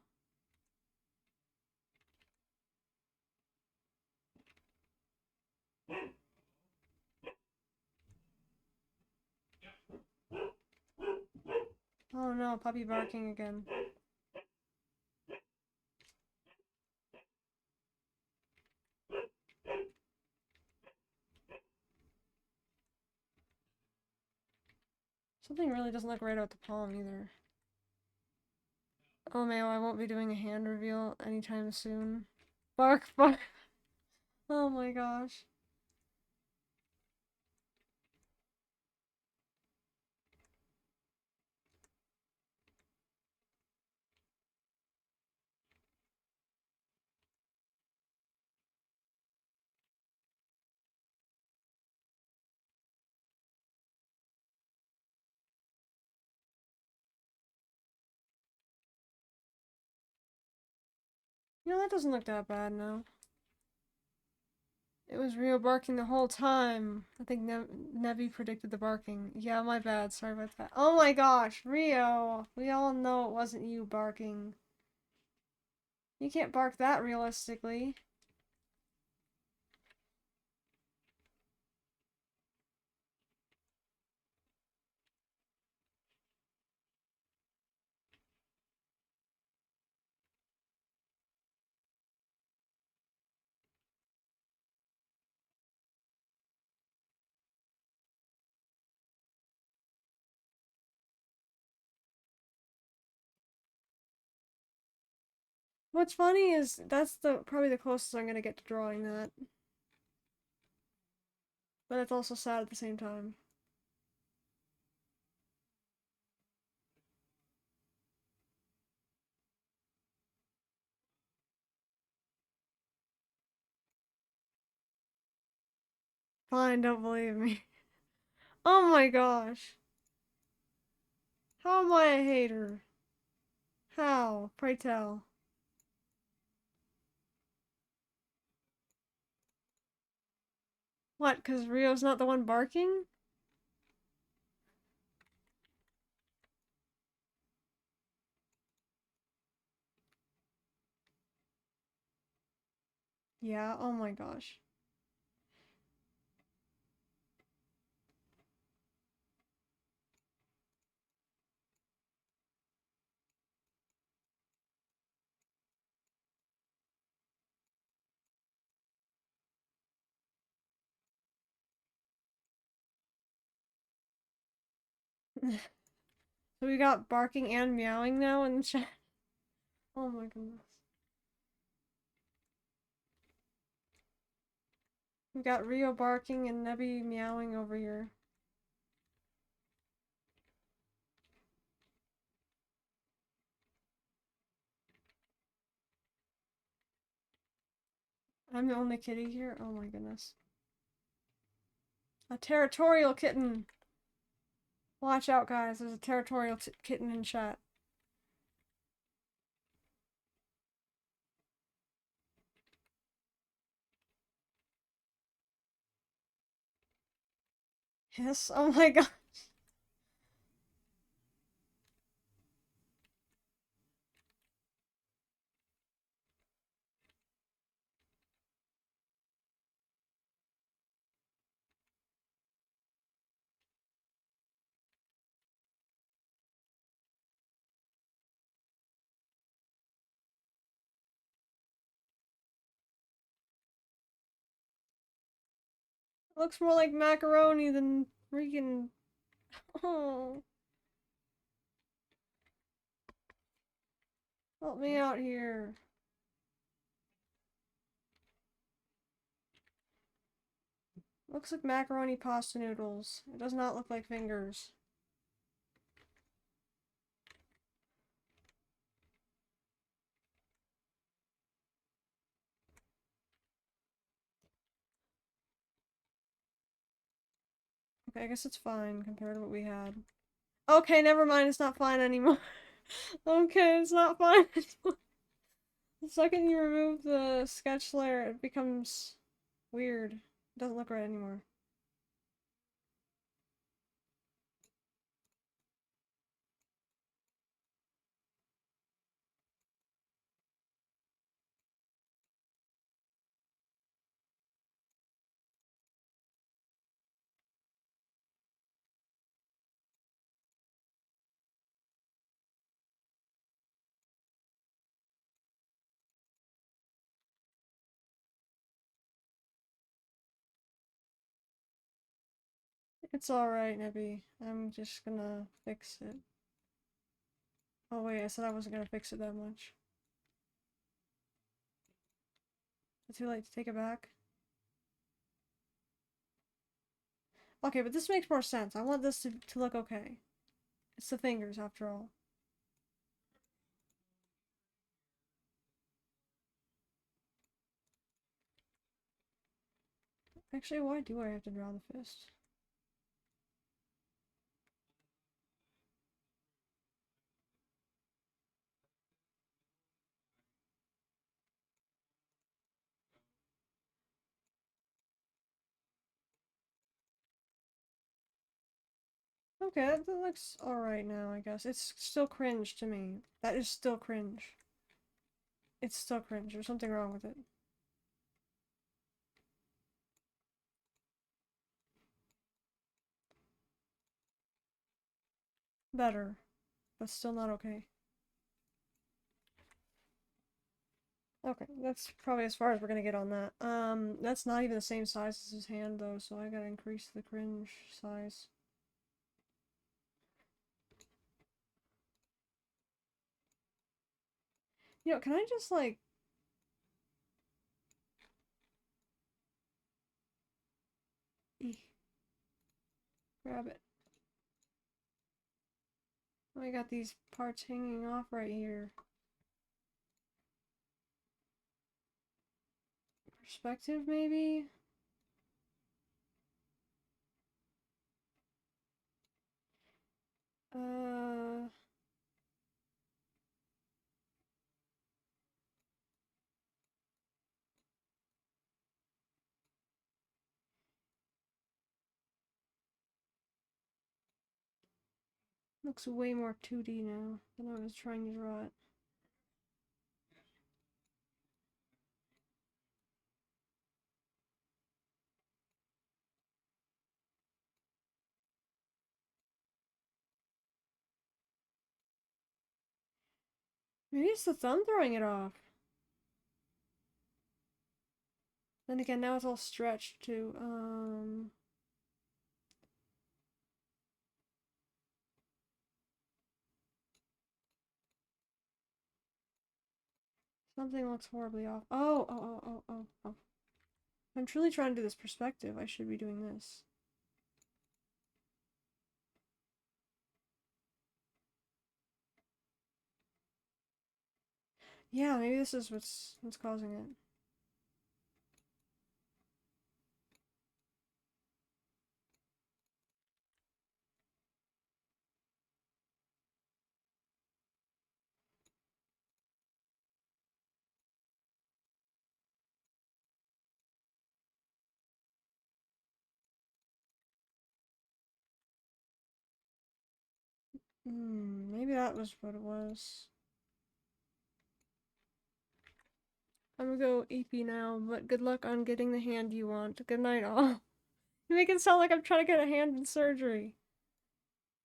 Oh no, puppy barking again. Something really doesn't look right about the palm either. Oh man, I won't be doing a hand reveal anytime soon. Bark, bark. Oh my gosh. You know, that doesn't look that bad now. It was Rio barking the whole time. I think Nevi predicted the barking. Yeah, my bad. Sorry about that. Oh my gosh, Rio! We all know it wasn't you barking. You can't bark that realistically. What's funny is that's probably the closest I'm gonna get to drawing that. But it's also sad at the same time. Fine, don't believe me. Oh my gosh. How am I a hater? How? Pray tell. What, because Rio's not the one barking? Yeah, oh my gosh. So we got barking and meowing now in the chat. Oh my goodness. We got Rio barking and Nebby meowing over here. I'm the only kitty here? Oh my goodness. A territorial kitten! Watch out, guys. There's a territorial kitten in chat. Yes? Oh my god. It looks more like macaroni than freaking. Oh. Help me out here. Looks like macaroni pasta noodles. It does not look like fingers. Okay, I guess it's fine compared to what we had. Okay, never mind, it's not fine anymore. Okay, it's not fine anymore. The second you remove the sketch layer, it becomes weird. It doesn't look right anymore. It's alright, Nebby. I'm just gonna fix it. Oh wait, I said I wasn't gonna fix it that much. Is it too late to take it back? Okay, but this makes more sense. I want this to look okay. It's the fingers, after all. Actually, why do I have to draw the fist? Okay, that looks alright now, I guess. It's still cringe to me. That is still cringe. It's still cringe. There's something wrong with it. Better, but still not okay. Okay, that's probably as far as we're gonna get on that. That's not even the same size as his hand though, so I gotta increase the cringe size. You know, can I just like... grab it. Oh, I got these parts hanging off right here. Perspective, maybe? Uh... Looks way more 2D now than I was trying to draw it. Maybe it's the thumb throwing it off. Then again, now it's all stretched too. Something looks horribly off. Oh. I'm truly trying to do this perspective. I should be doing this. Yeah, maybe this is what's causing it. Maybe that was what it was. I'm gonna go EP now, but good luck on getting the hand you want. Good night, all. You make it sound like I'm trying to get a hand in surgery.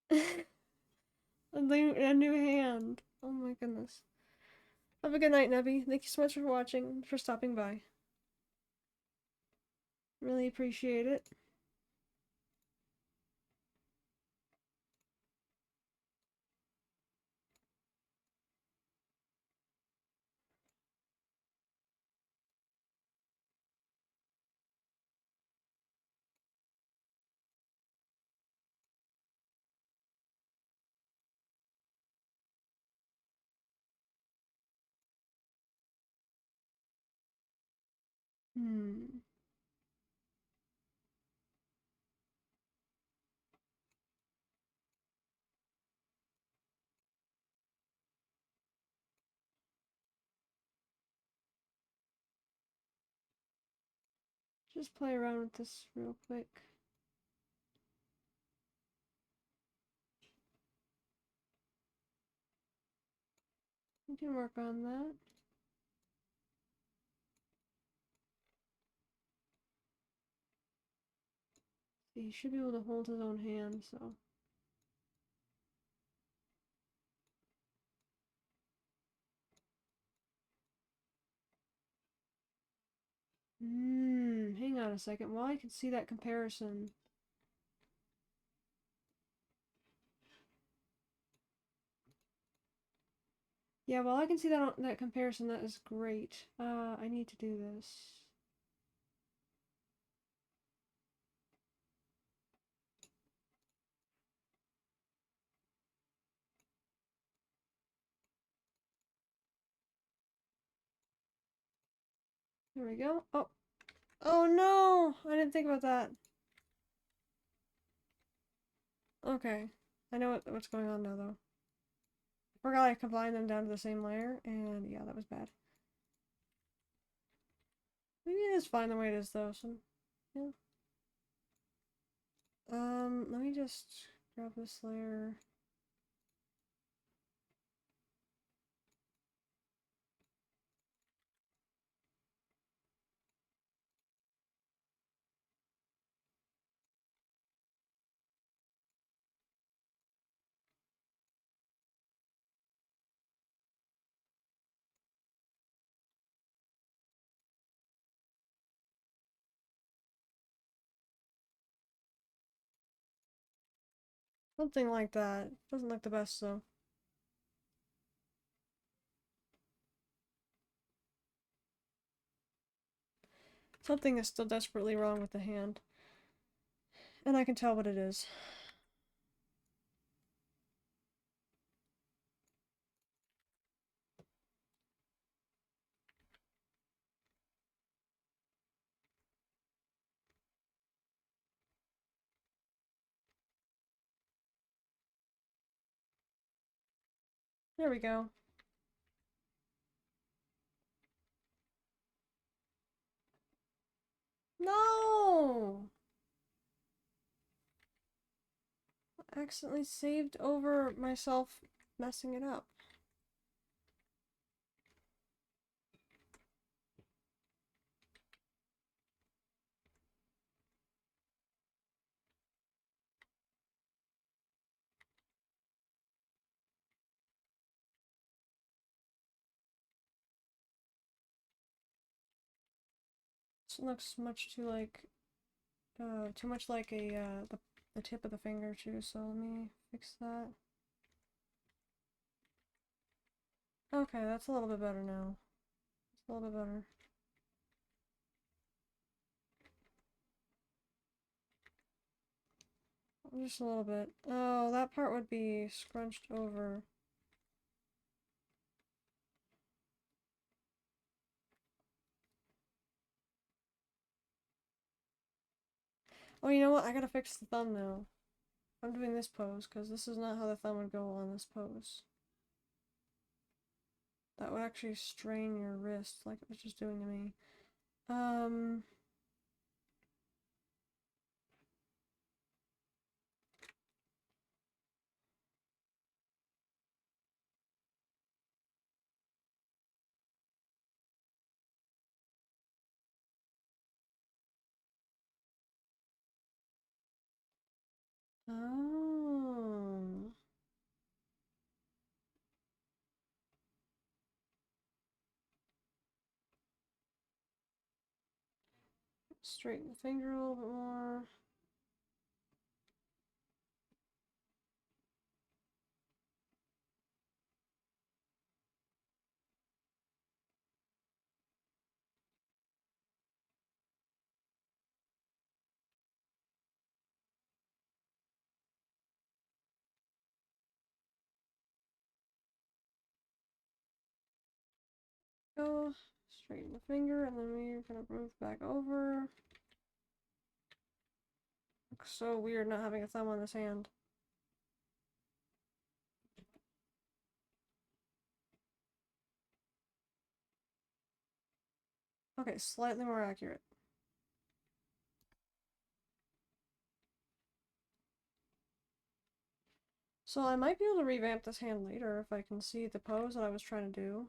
A new hand. Oh my goodness. Have a good night, Nebby. Thank you so much for watching, for stopping by. Really appreciate it. Hmm. Just play around with this real quick. We can work on that. See, he should be able to hold his own hand, so. Hang on a second. While I can see that comparison. Yeah, well, I can see that that comparison. That is great. I need to do this. There we go. Oh, oh no! I didn't think about that. Okay, I know what's going on now, though. Forgot I combined them down to the same layer, and yeah, that was bad. Maybe it is fine the way it is, though. So, yeah. Let me just grab this layer. Something like that. Doesn't look the best, though. Something is still desperately wrong with the hand. And I can tell what it is. There we go. No! I accidentally saved over myself messing it up. This looks much too much like the tip of the finger too, so let me fix that. Okay, that's a little bit better now. It's a little bit better. Just a little bit. Oh, that part would be scrunched over. Oh, you know what? I gotta fix the thumb now. I'm doing this pose, because this is not how the thumb would go on this pose. That would actually strain your wrist, like it was just doing to me. Um... Oh... Straighten the finger a little bit more. Go. Straighten the finger, and then we're gonna move back over. Looks so weird not having a thumb on this hand. Okay, slightly more accurate. So I might be able to revamp this hand later if I can see the pose that I was trying to do.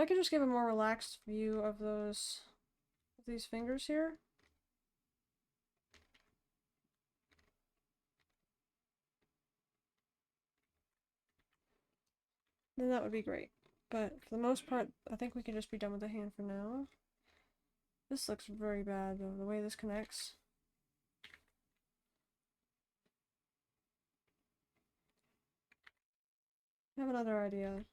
I could just give a more relaxed view of these fingers here. Then that would be great. But for the most part, I think we can just be done with the hand for now. This looks very bad though, the way this connects. I have another idea.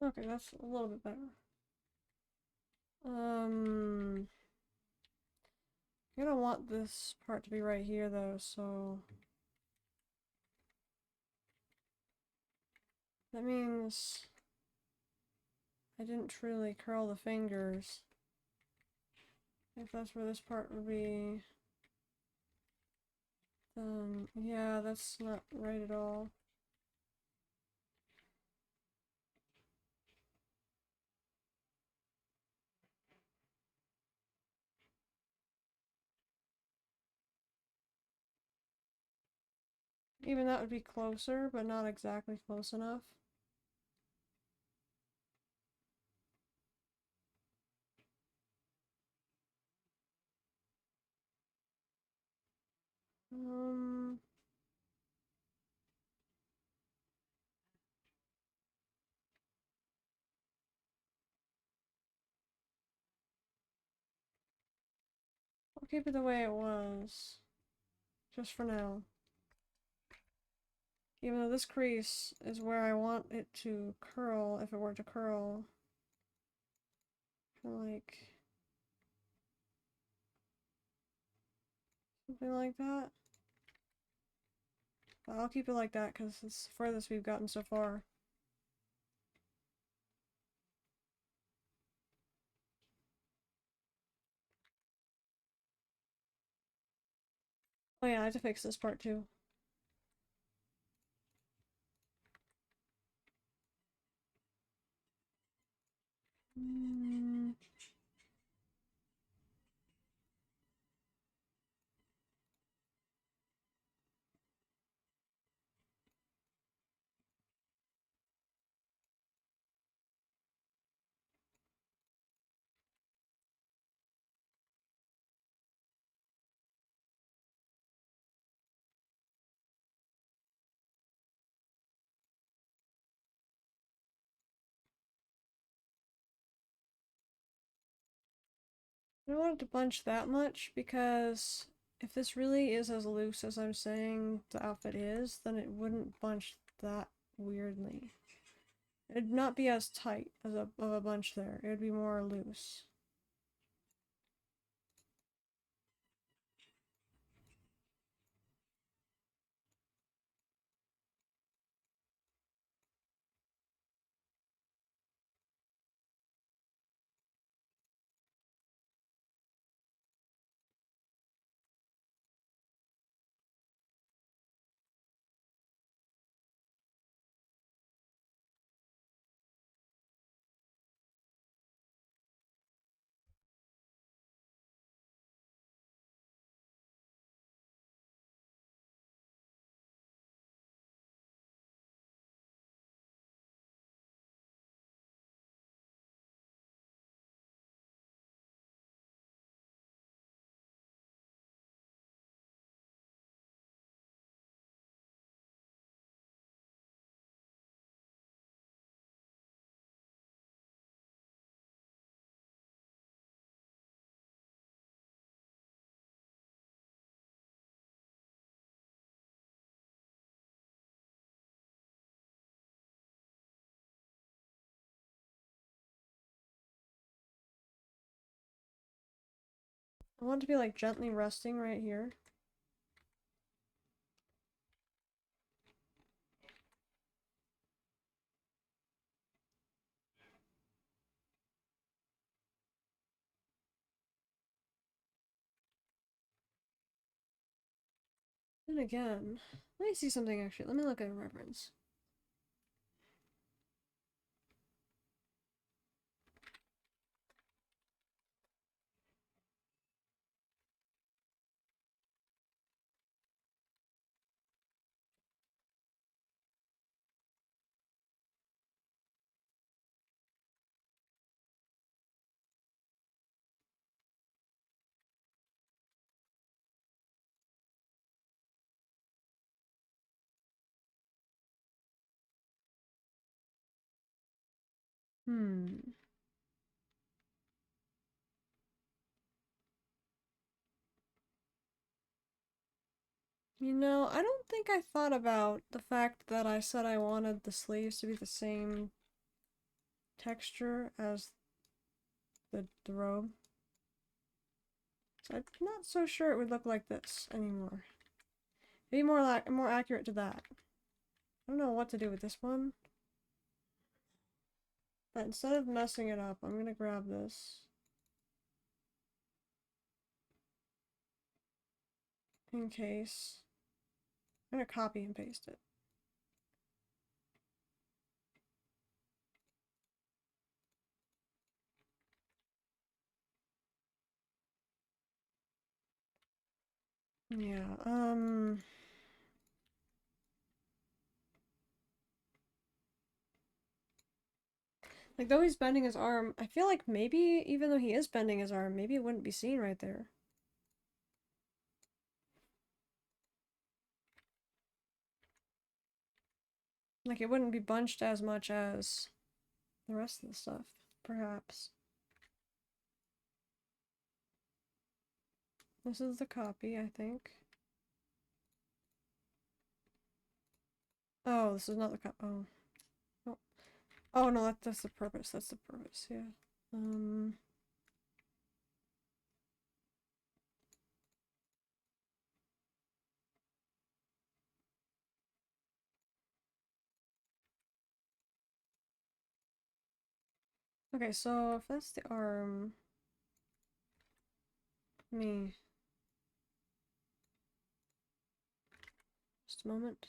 Okay, that's a little bit better. I don't want this part to be right here though, so that means I didn't truly curl the fingers. If that's where this part would be, then yeah, that's not right at all. Even that would be closer, but not exactly close enough. Um, I'll keep it the way it was, just for now. Even though this crease is where I want it to curl, if it were to curl. Like something like that. But I'll keep it like that because it's the furthest we've gotten so far. Oh yeah, I have to fix this part too. Mm. I don't want it to bunch that much because if this really is as loose as I'm saying the outfit is, then it wouldn't bunch that weirdly. It'd not be as tight as of a bunch there. It would be more loose. I want it to be like gently resting right here. And again, let me see something actually. Let me look at a reference. Hmm. You know, I don't think I thought about the fact that I said I wanted the sleeves to be the same texture as the robe. So I'm not so sure it would look like this anymore. Be more accurate to that. I don't know what to do with this one. But instead of messing it up, I'm gonna grab this. In case. I'm gonna copy and paste it. Yeah, like though he's bending his arm, I feel like maybe even though he is bending his arm, maybe it wouldn't be seen right there. Like it wouldn't be bunched as much as the rest of the stuff, perhaps. This is the copy, I think. Oh, this is not the copy. Oh. Oh. Oh no, that's the purpose. That's the purpose, yeah. Um Okay, so if that's the arm, me. Just a moment.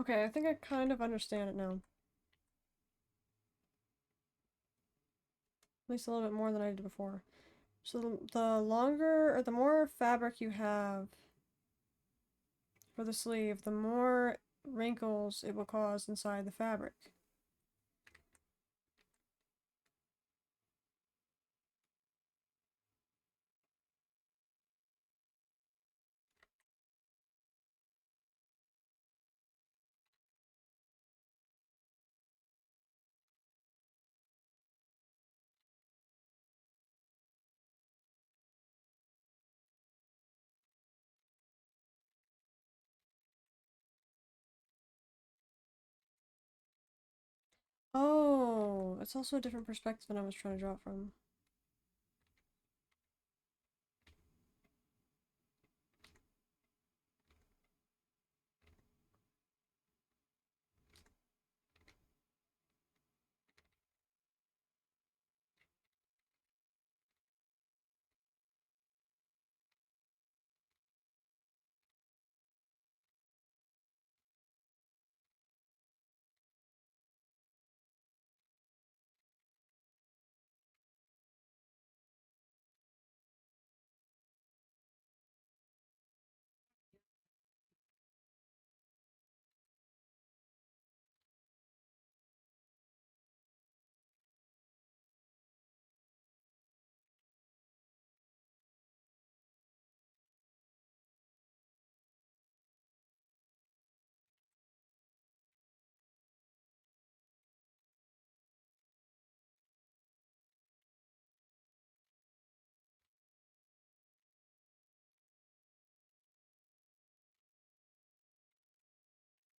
Okay, I think I kind of understand it now. At least a little bit more than I did before. So the longer, or the more fabric you have for the sleeve, the more wrinkles it will cause inside the fabric. Oh, it's also a different perspective than I was trying to draw it from.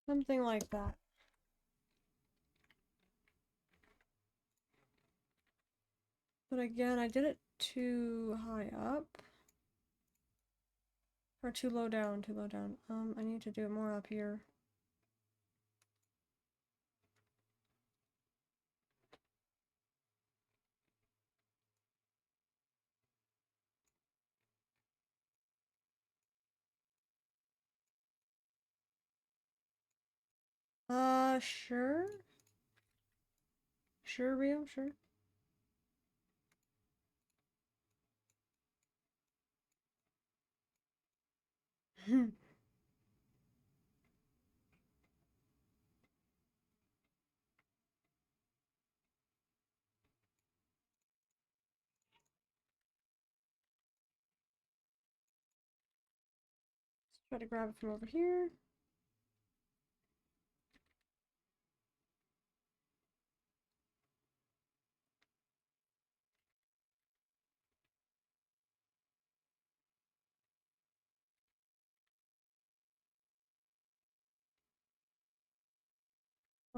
Something like that. But again, I did it too high up. Or too low down, too low down. I need to do it more up here. Sure. Sure, Rio, sure. Let's try to grab it from over here.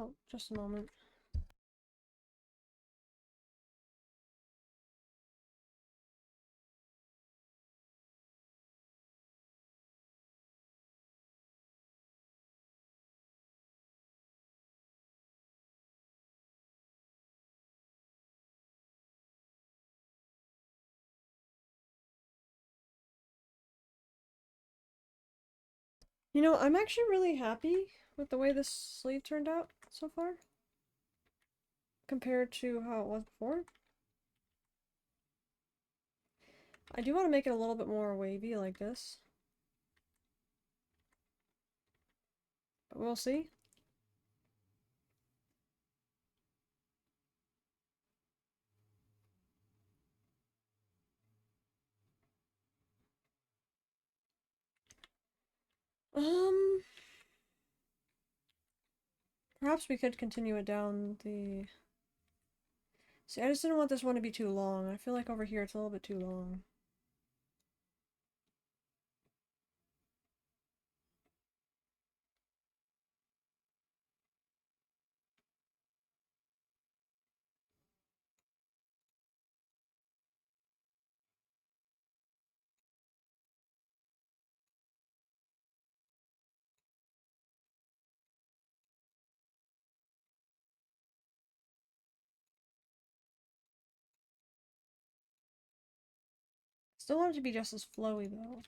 Oh, just a moment. You know, I'm actually really happy with the way this sleeve turned out so far, compared to how it was before. I do want to make it a little bit more wavy like this, but we'll see. Um, Perhaps we could continue it down the... See, I just didn't want this one to be too long. I feel like over here it's a little bit too long. Still want it to be just as flowy though.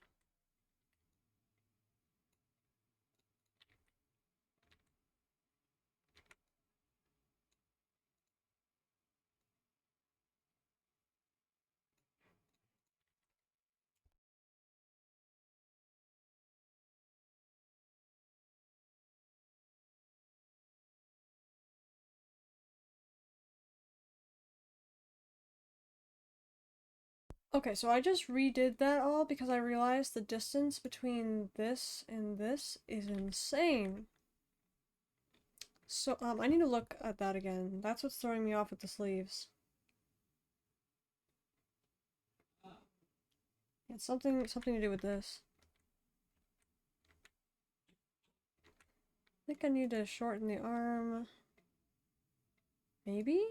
Okay, so I just redid that all because I realized the distance between this and this is insane. So, I need to look at that again. That's what's throwing me off with the sleeves. It's something to do with this. I think I need to shorten the arm. Maybe?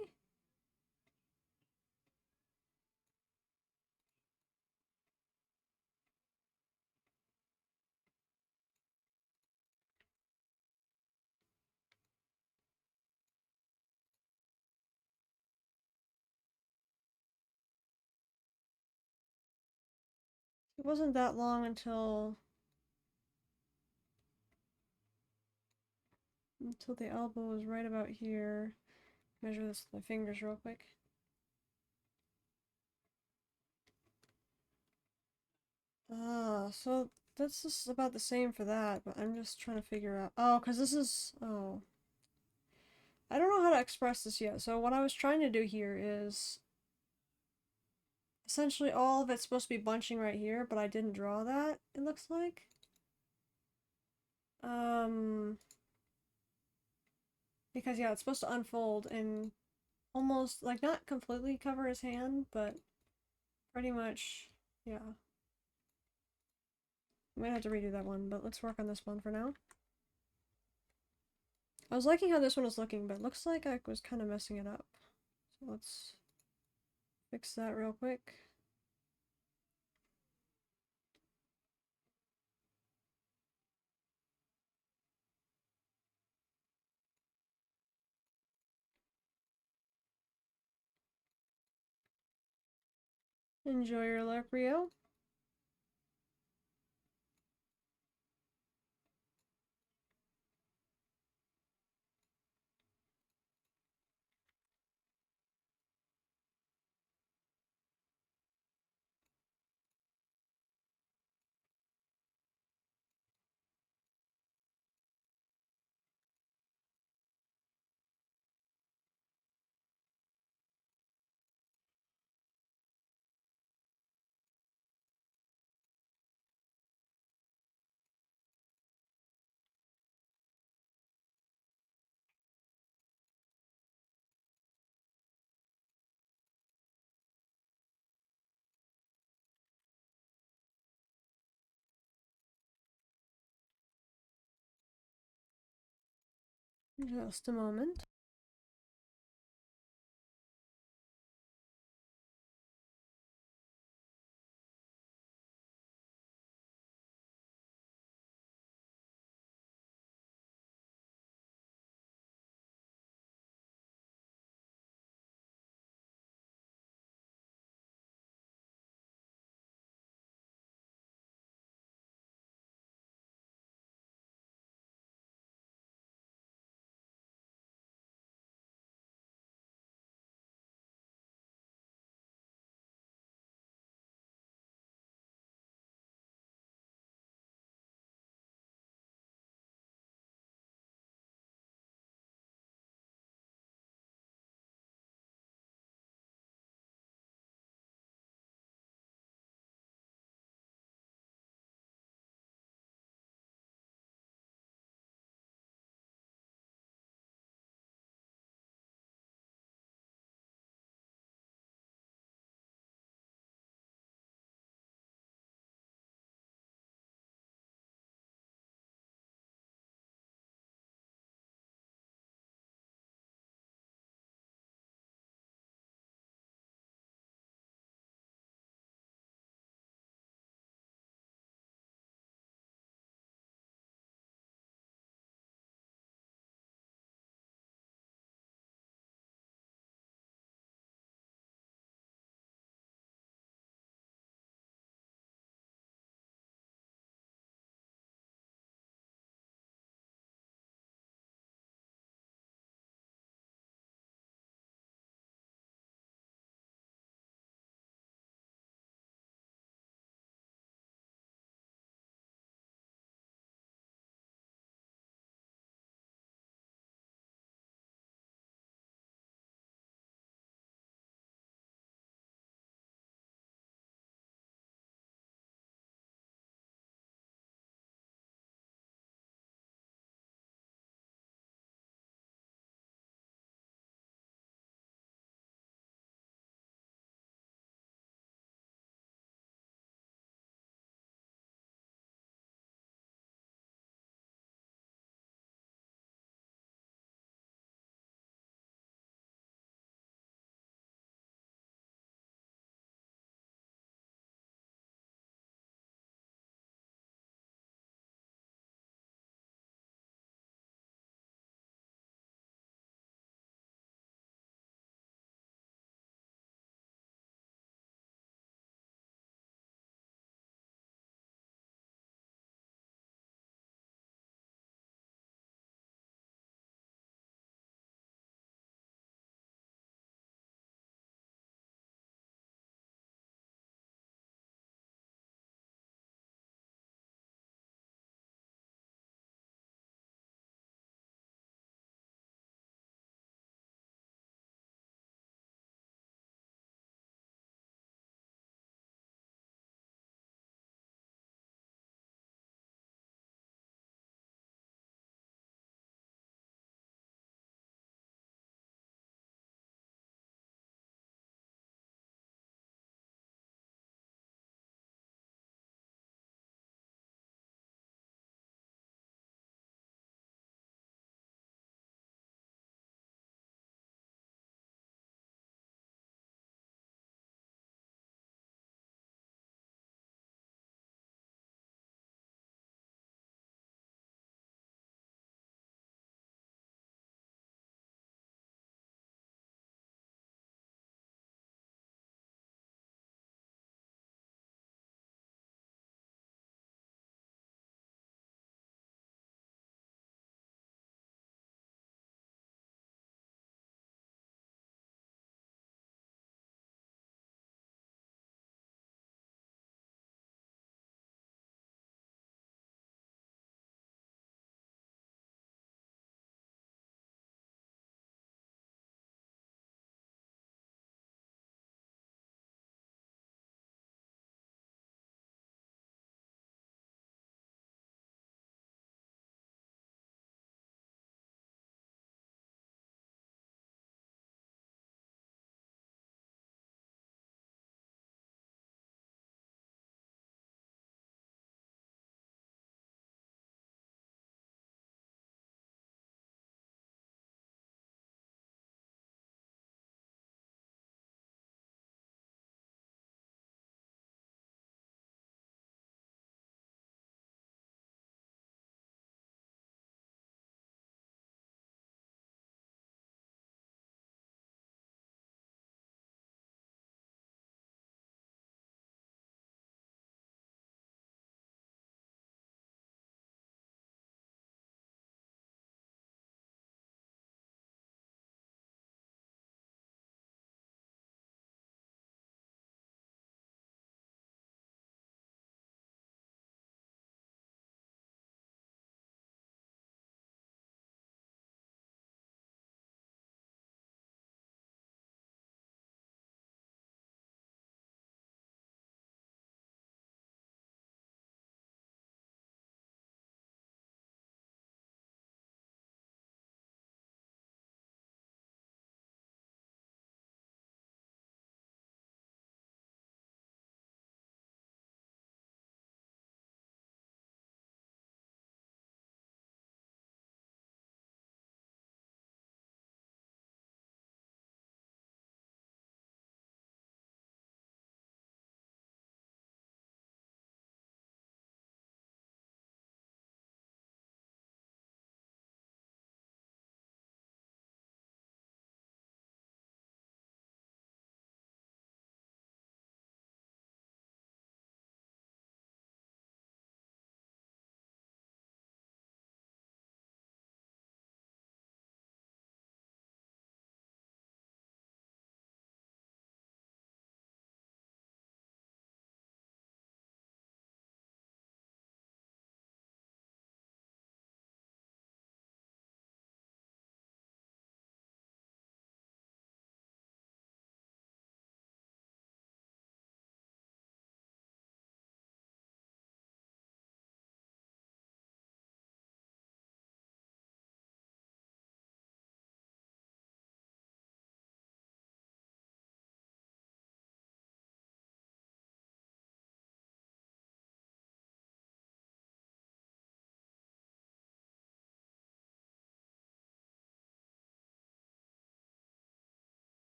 It wasn't that long until the elbow was right about here. Measure this with my fingers real quick. So that's just about the same for that, but I'm just trying to figure out. Oh, because this is. Oh. I don't know how to express this yet. So, what I was trying to do here is essentially all of it's supposed to be bunching right here, but I didn't draw that, it looks like. Um. Because, yeah, it's supposed to unfold and almost, like, not completely cover his hand, but pretty much, yeah. I might have to redo that one, but let's work on this one for now. I was liking how this one was looking, but it looks like I was kind of messing it up. So let's fix that real quick. Enjoy your luck, Rio. Just a moment.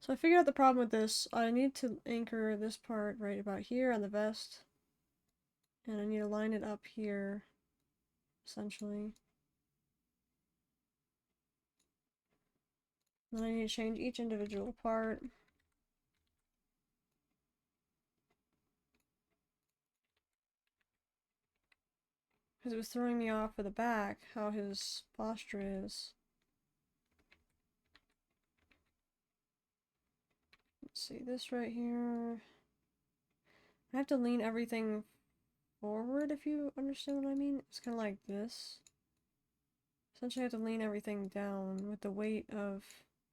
So I figured out the problem with this. I need to anchor this part right about here on the vest. And I need to line it up here, essentially. Then I need to change each individual part. Because it was throwing me off with the back, how his posture is. Let's see, this right here. I have to lean everything forward, if you understand what I mean. It's kind of like this. Essentially, I have to lean everything down with the weight of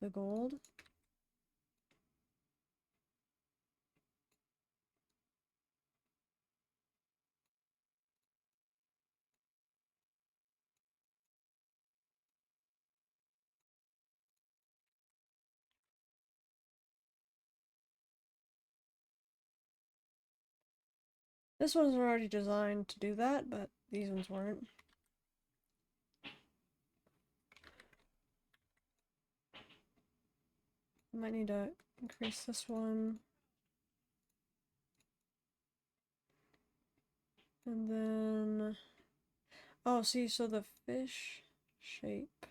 the gold. This one's already designed to do that, but these ones weren't. I might need to increase this one. And then... Oh, see, so the fish shape.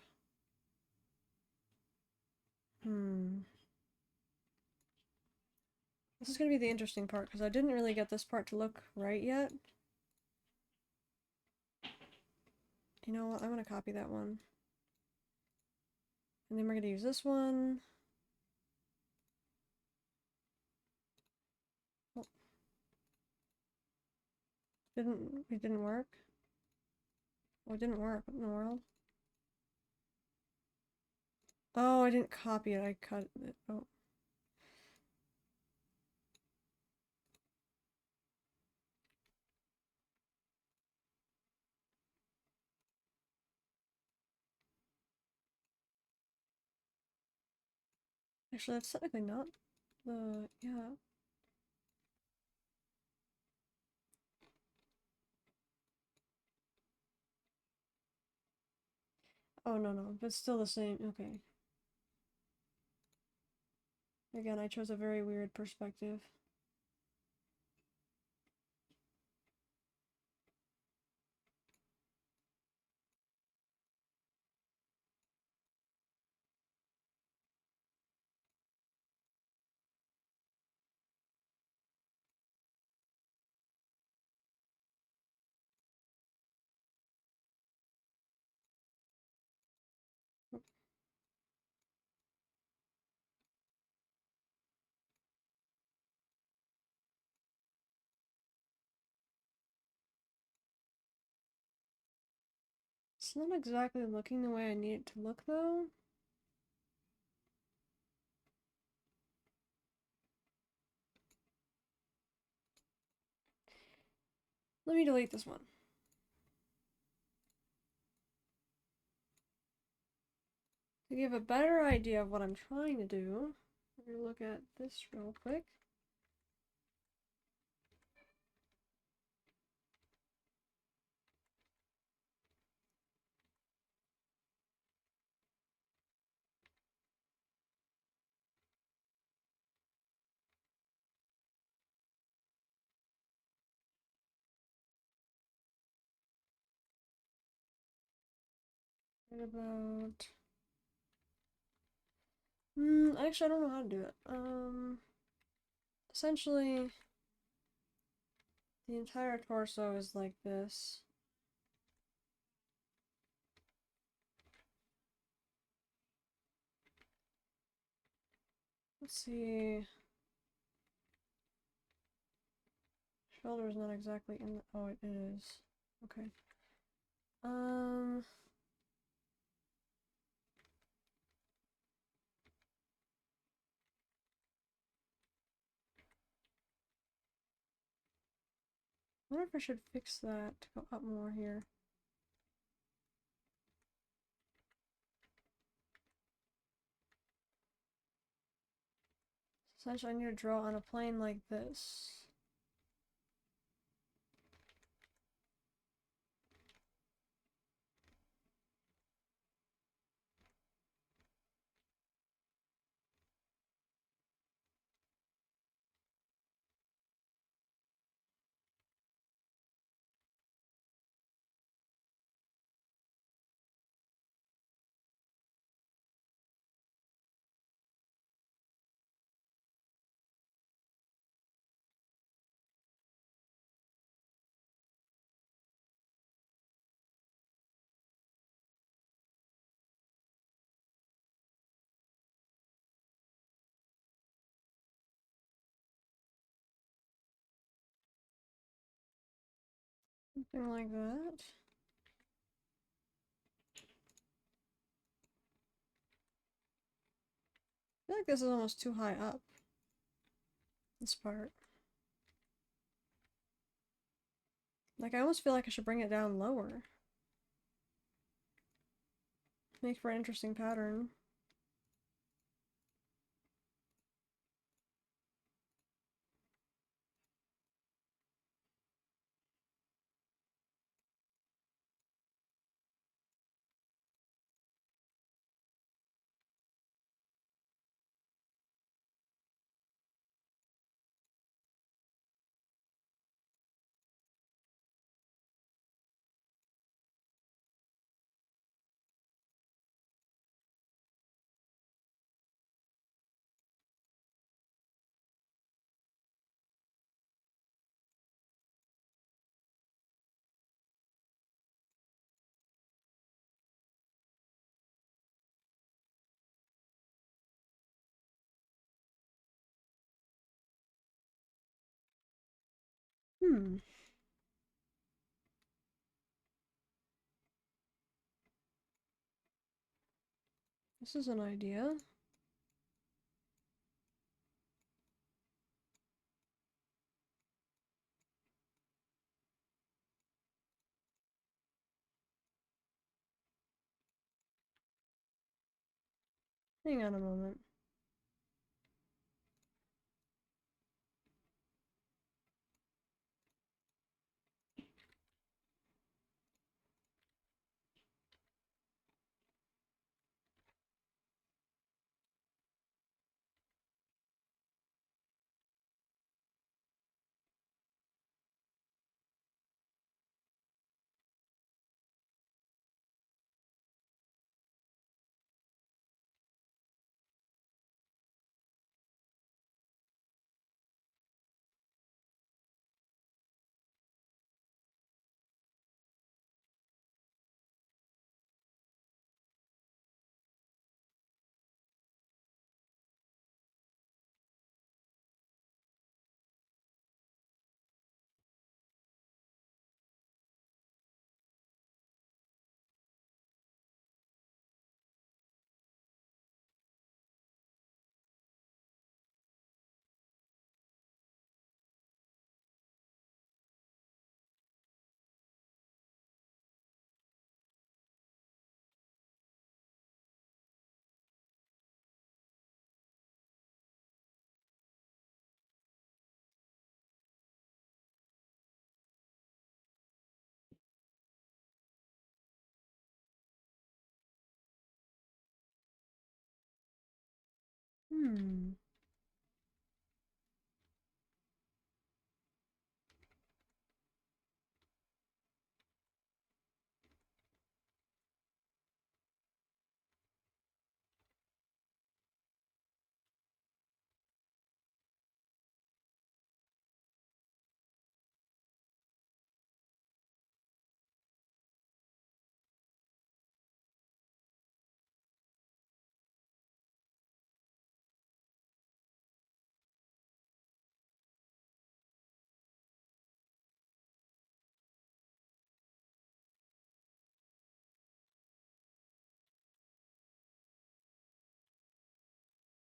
This is going to be the interesting part, because I didn't really get this part to look right yet. You know what? I'm going to copy that one. And then we're going to use this one. Oh. It didn't work? Oh, it didn't work. What in the world? Oh, I didn't copy it. I cut it. Oh. Actually, that's technically not the... Yeah. Oh, no, no. But still the same. Okay. Again, I chose a very weird perspective. It's not exactly looking the way I need it to look, though. Let me delete this one. To give a better idea of what I'm trying to do, we're gonna look at this real quick. What about... actually, I don't know how to do it. Essentially, the entire torso is like this. Let's see. Shoulder's not exactly in the... Oh, it is. Okay. I wonder if I should fix that to go up more here. Essentially, I need to draw on a plane like this. Something like that. I feel like this is almost too high up. This part. Like, I almost feel like I should bring it down lower. Make for an interesting pattern. Hmm. This is an idea. Hang on a moment. Hmm.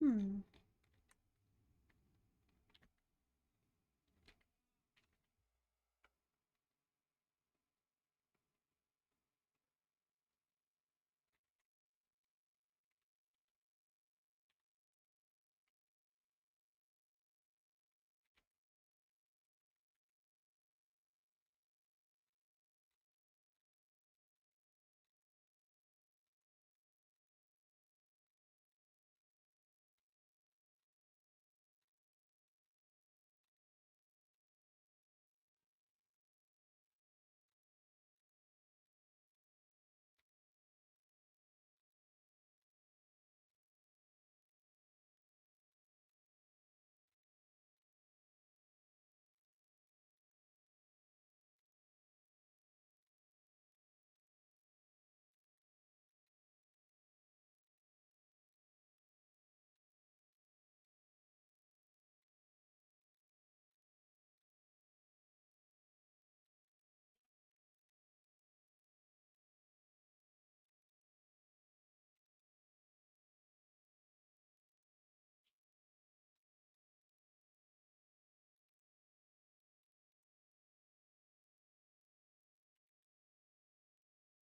Hmm.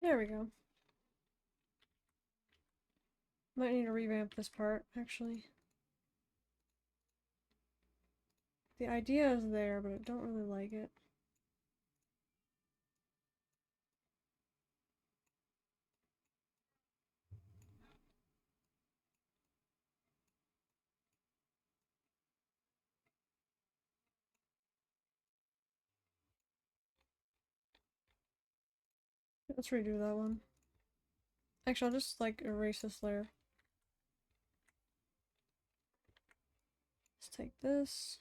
There we go. Might need to revamp this part, actually. The idea is there, but I don't really like it. Let's redo that one. Actually, I'll just, like, erase this layer. Let's take this.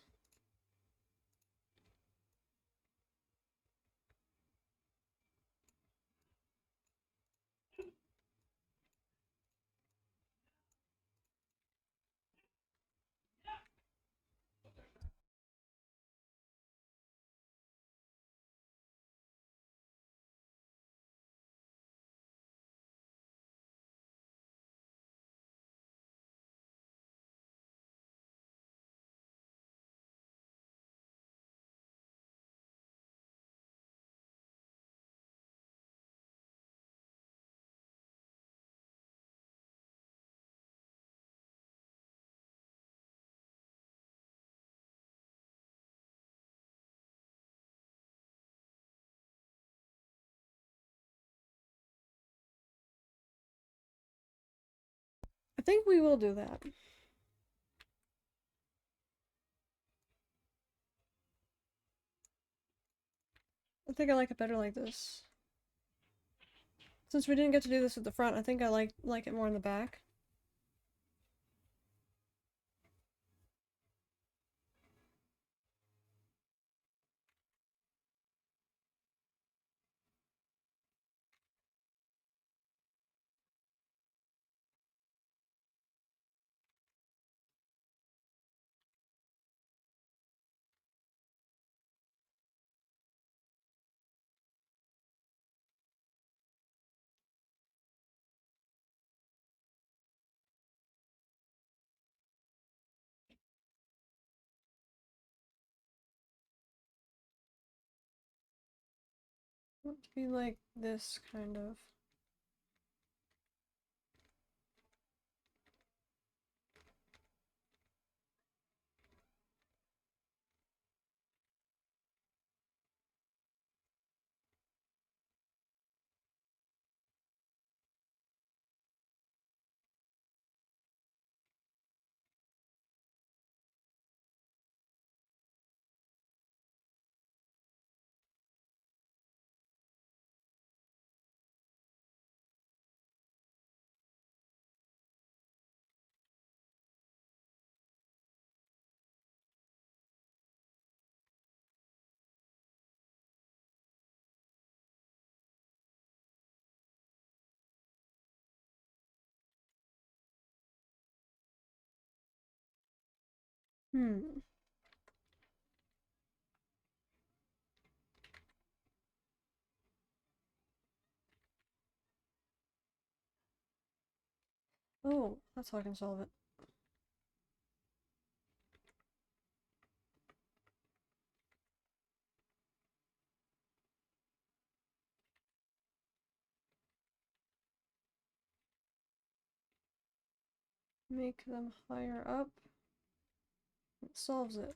I think we will do that. I think I like it better like this. Since we didn't get to do this at the front, I think I like it more in the back. I want it to be like this, kind of. Hmm. Oh, that's how I can solve it. Make them higher up. It solves it.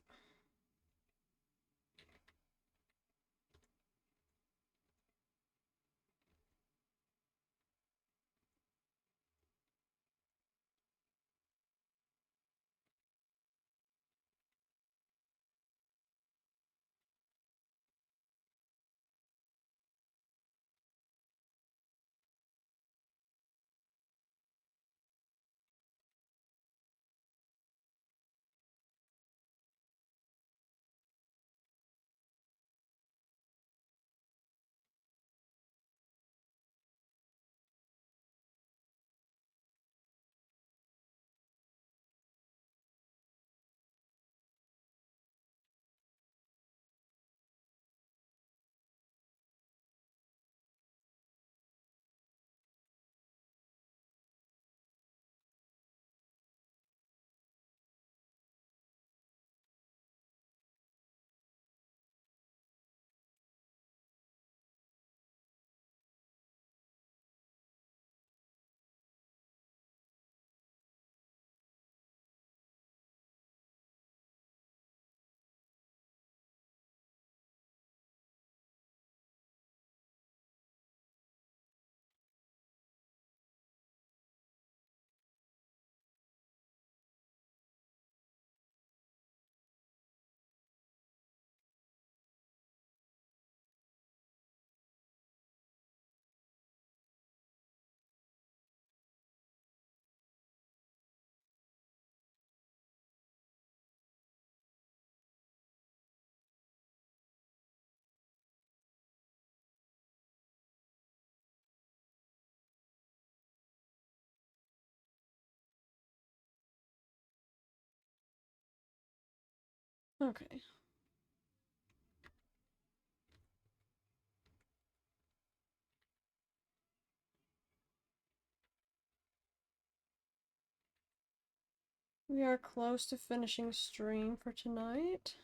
Okay. We are close to finishing stream for tonight.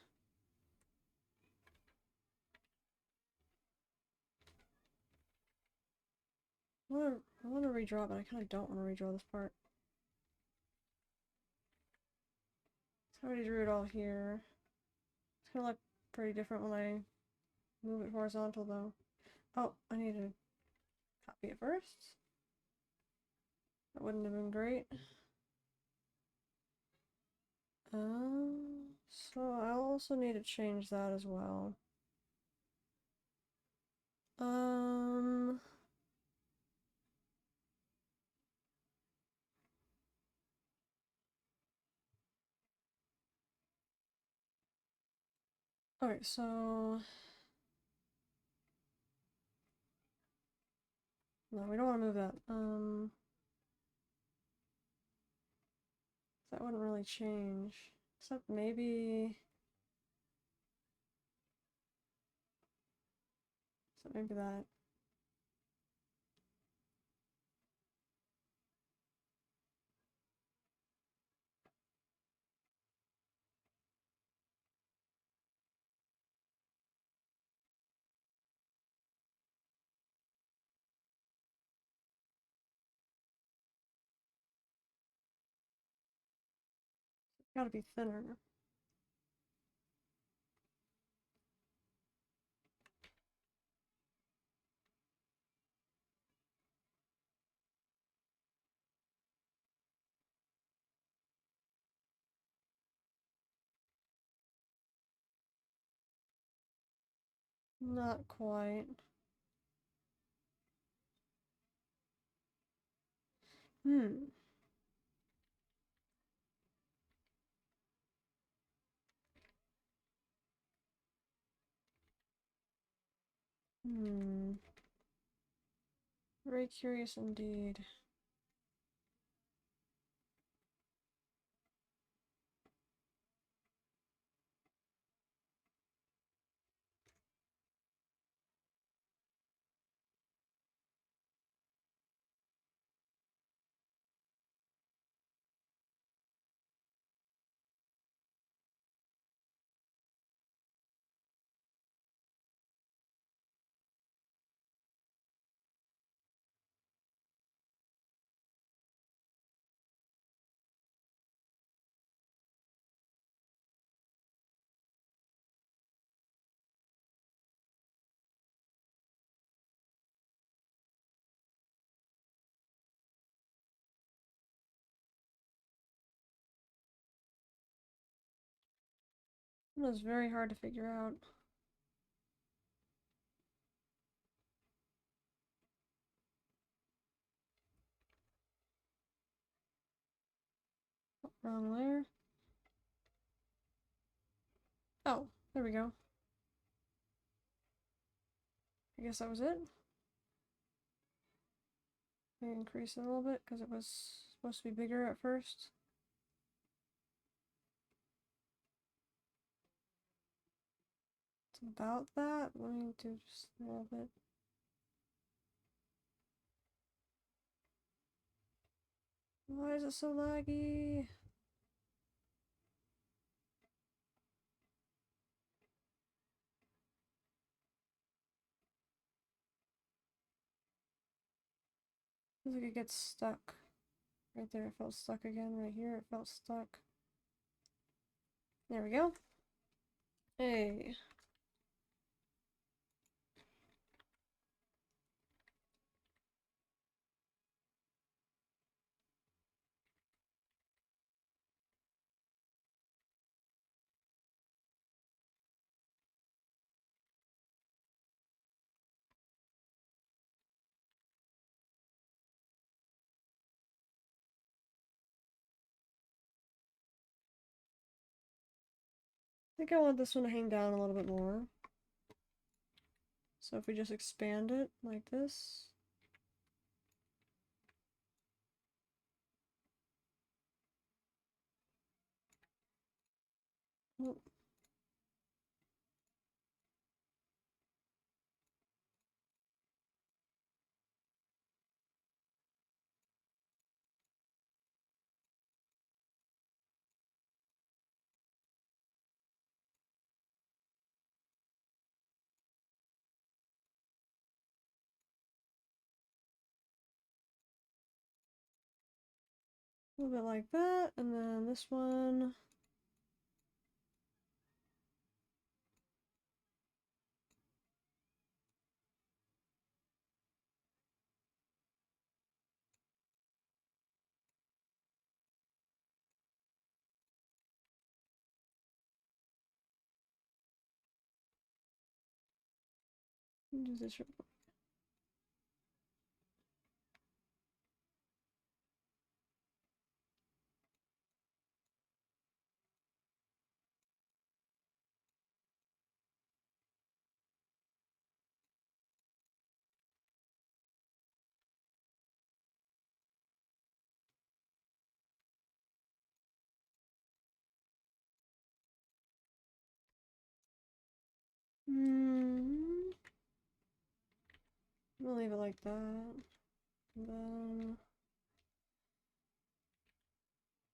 I want to redraw, but I kind of don't want to redraw this part. I already drew it all here. It's gonna look pretty different when I move it horizontal, though. Oh, I need to copy it first. That wouldn't have been great. So I also need to change that as well. Okay, so no, we don't want to move that. That wouldn't really change, except maybe. So maybe that. Gotta be thinner. Not quite. Hmm. Hmm. Very curious indeed. It was very hard to figure out. Wrong layer. Oh, there we go. I guess that was it. I increase it a little bit because it was supposed to be bigger at first. It's about that. Let me do just a little bit. Why is it so laggy? Feels like it gets stuck. Right there, it felt stuck again. Right here, it felt stuck. There we go. Hey. I think I want this one to hang down a little bit more. So if we just expand it like this. Oh. little bit like that, and then this one. Do this real quick. We'll leave it like that. And then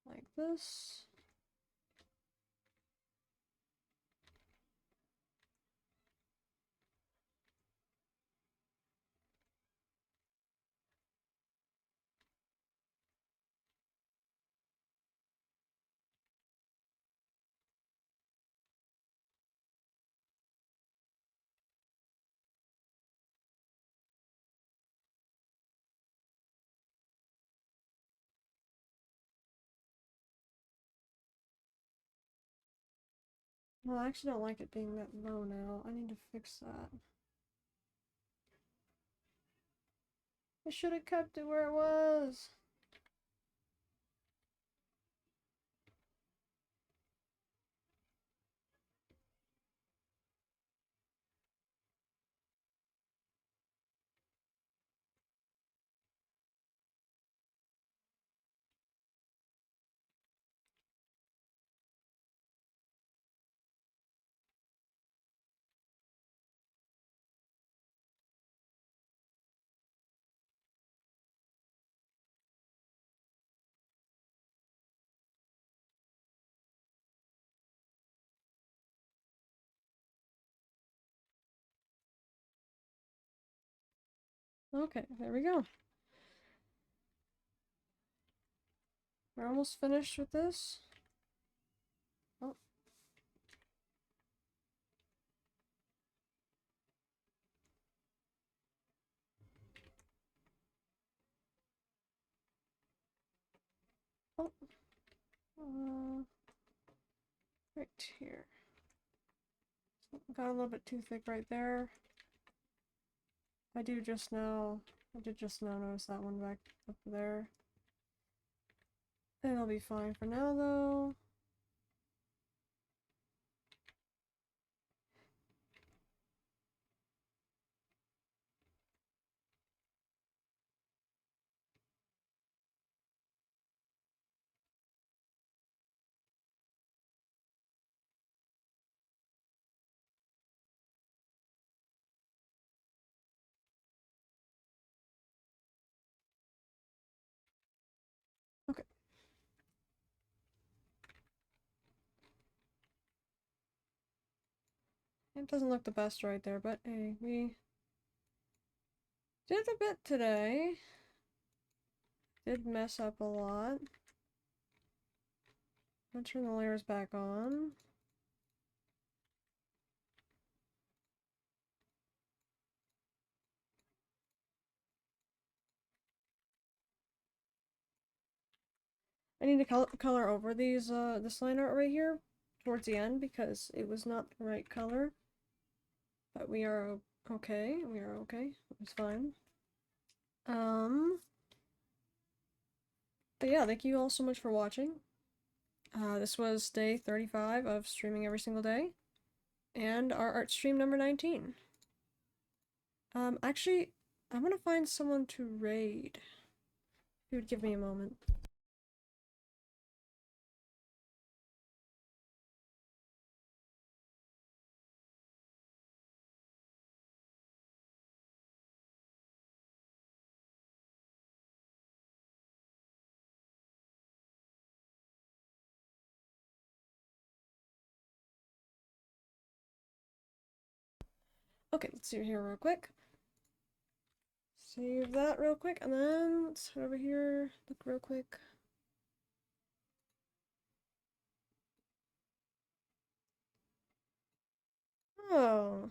like this. Well, I actually don't like it being that low now. I need to fix that. I should have kept it where it was. Okay, there we go. We're almost finished with this. Oh. Oh. Right here. Got a little bit too thick right there. I did just now notice that one back up there. It'll be fine for now though. Okay. It doesn't look the best right there, but hey, we did a bit today. Did mess up a lot. I'll turn the layers back on. I need to color over these this line art right here towards the end because it was not the right color. But we are okay. We are okay. It's fine. But yeah, thank you all so much for watching. This was day 35 of streaming every single day, and our art stream number 19. Actually, I'm gonna find someone to raid. If you would give me a moment. Okay, let's see here real quick. Save that real quick, and then let's head over here, look real quick. Oh.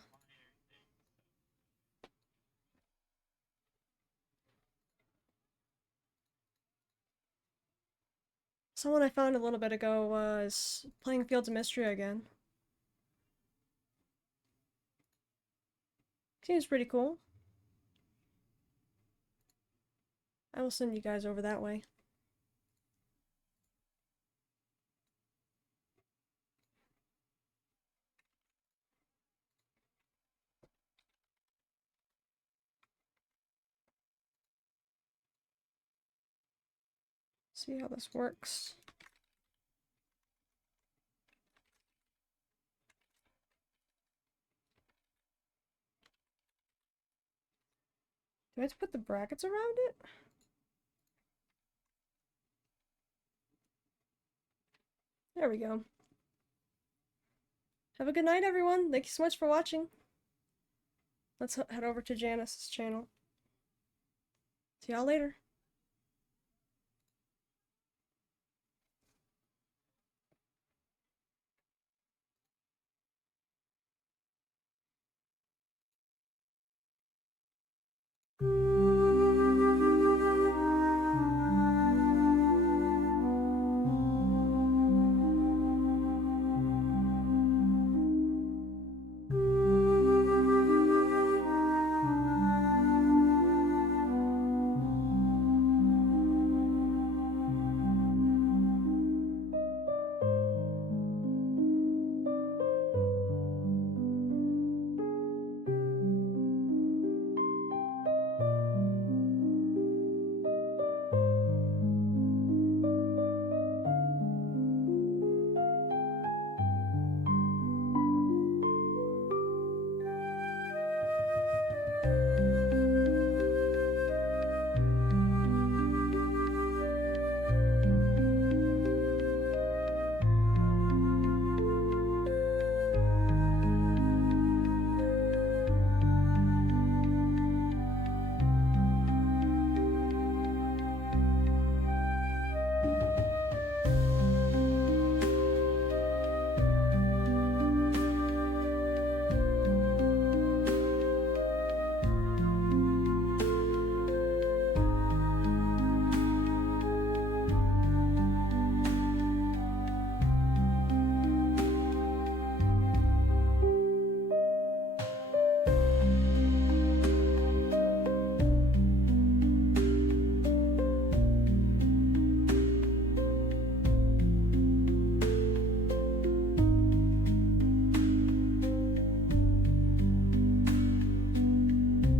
Someone I found a little bit ago was playing Fields of Mystery again. Seems pretty cool. I will send you guys over that way. See how this works. Do I have to put the brackets around it? There we go. Have a good night, everyone. Thank you so much for watching. Let's head over to Janice's channel. See y'all later.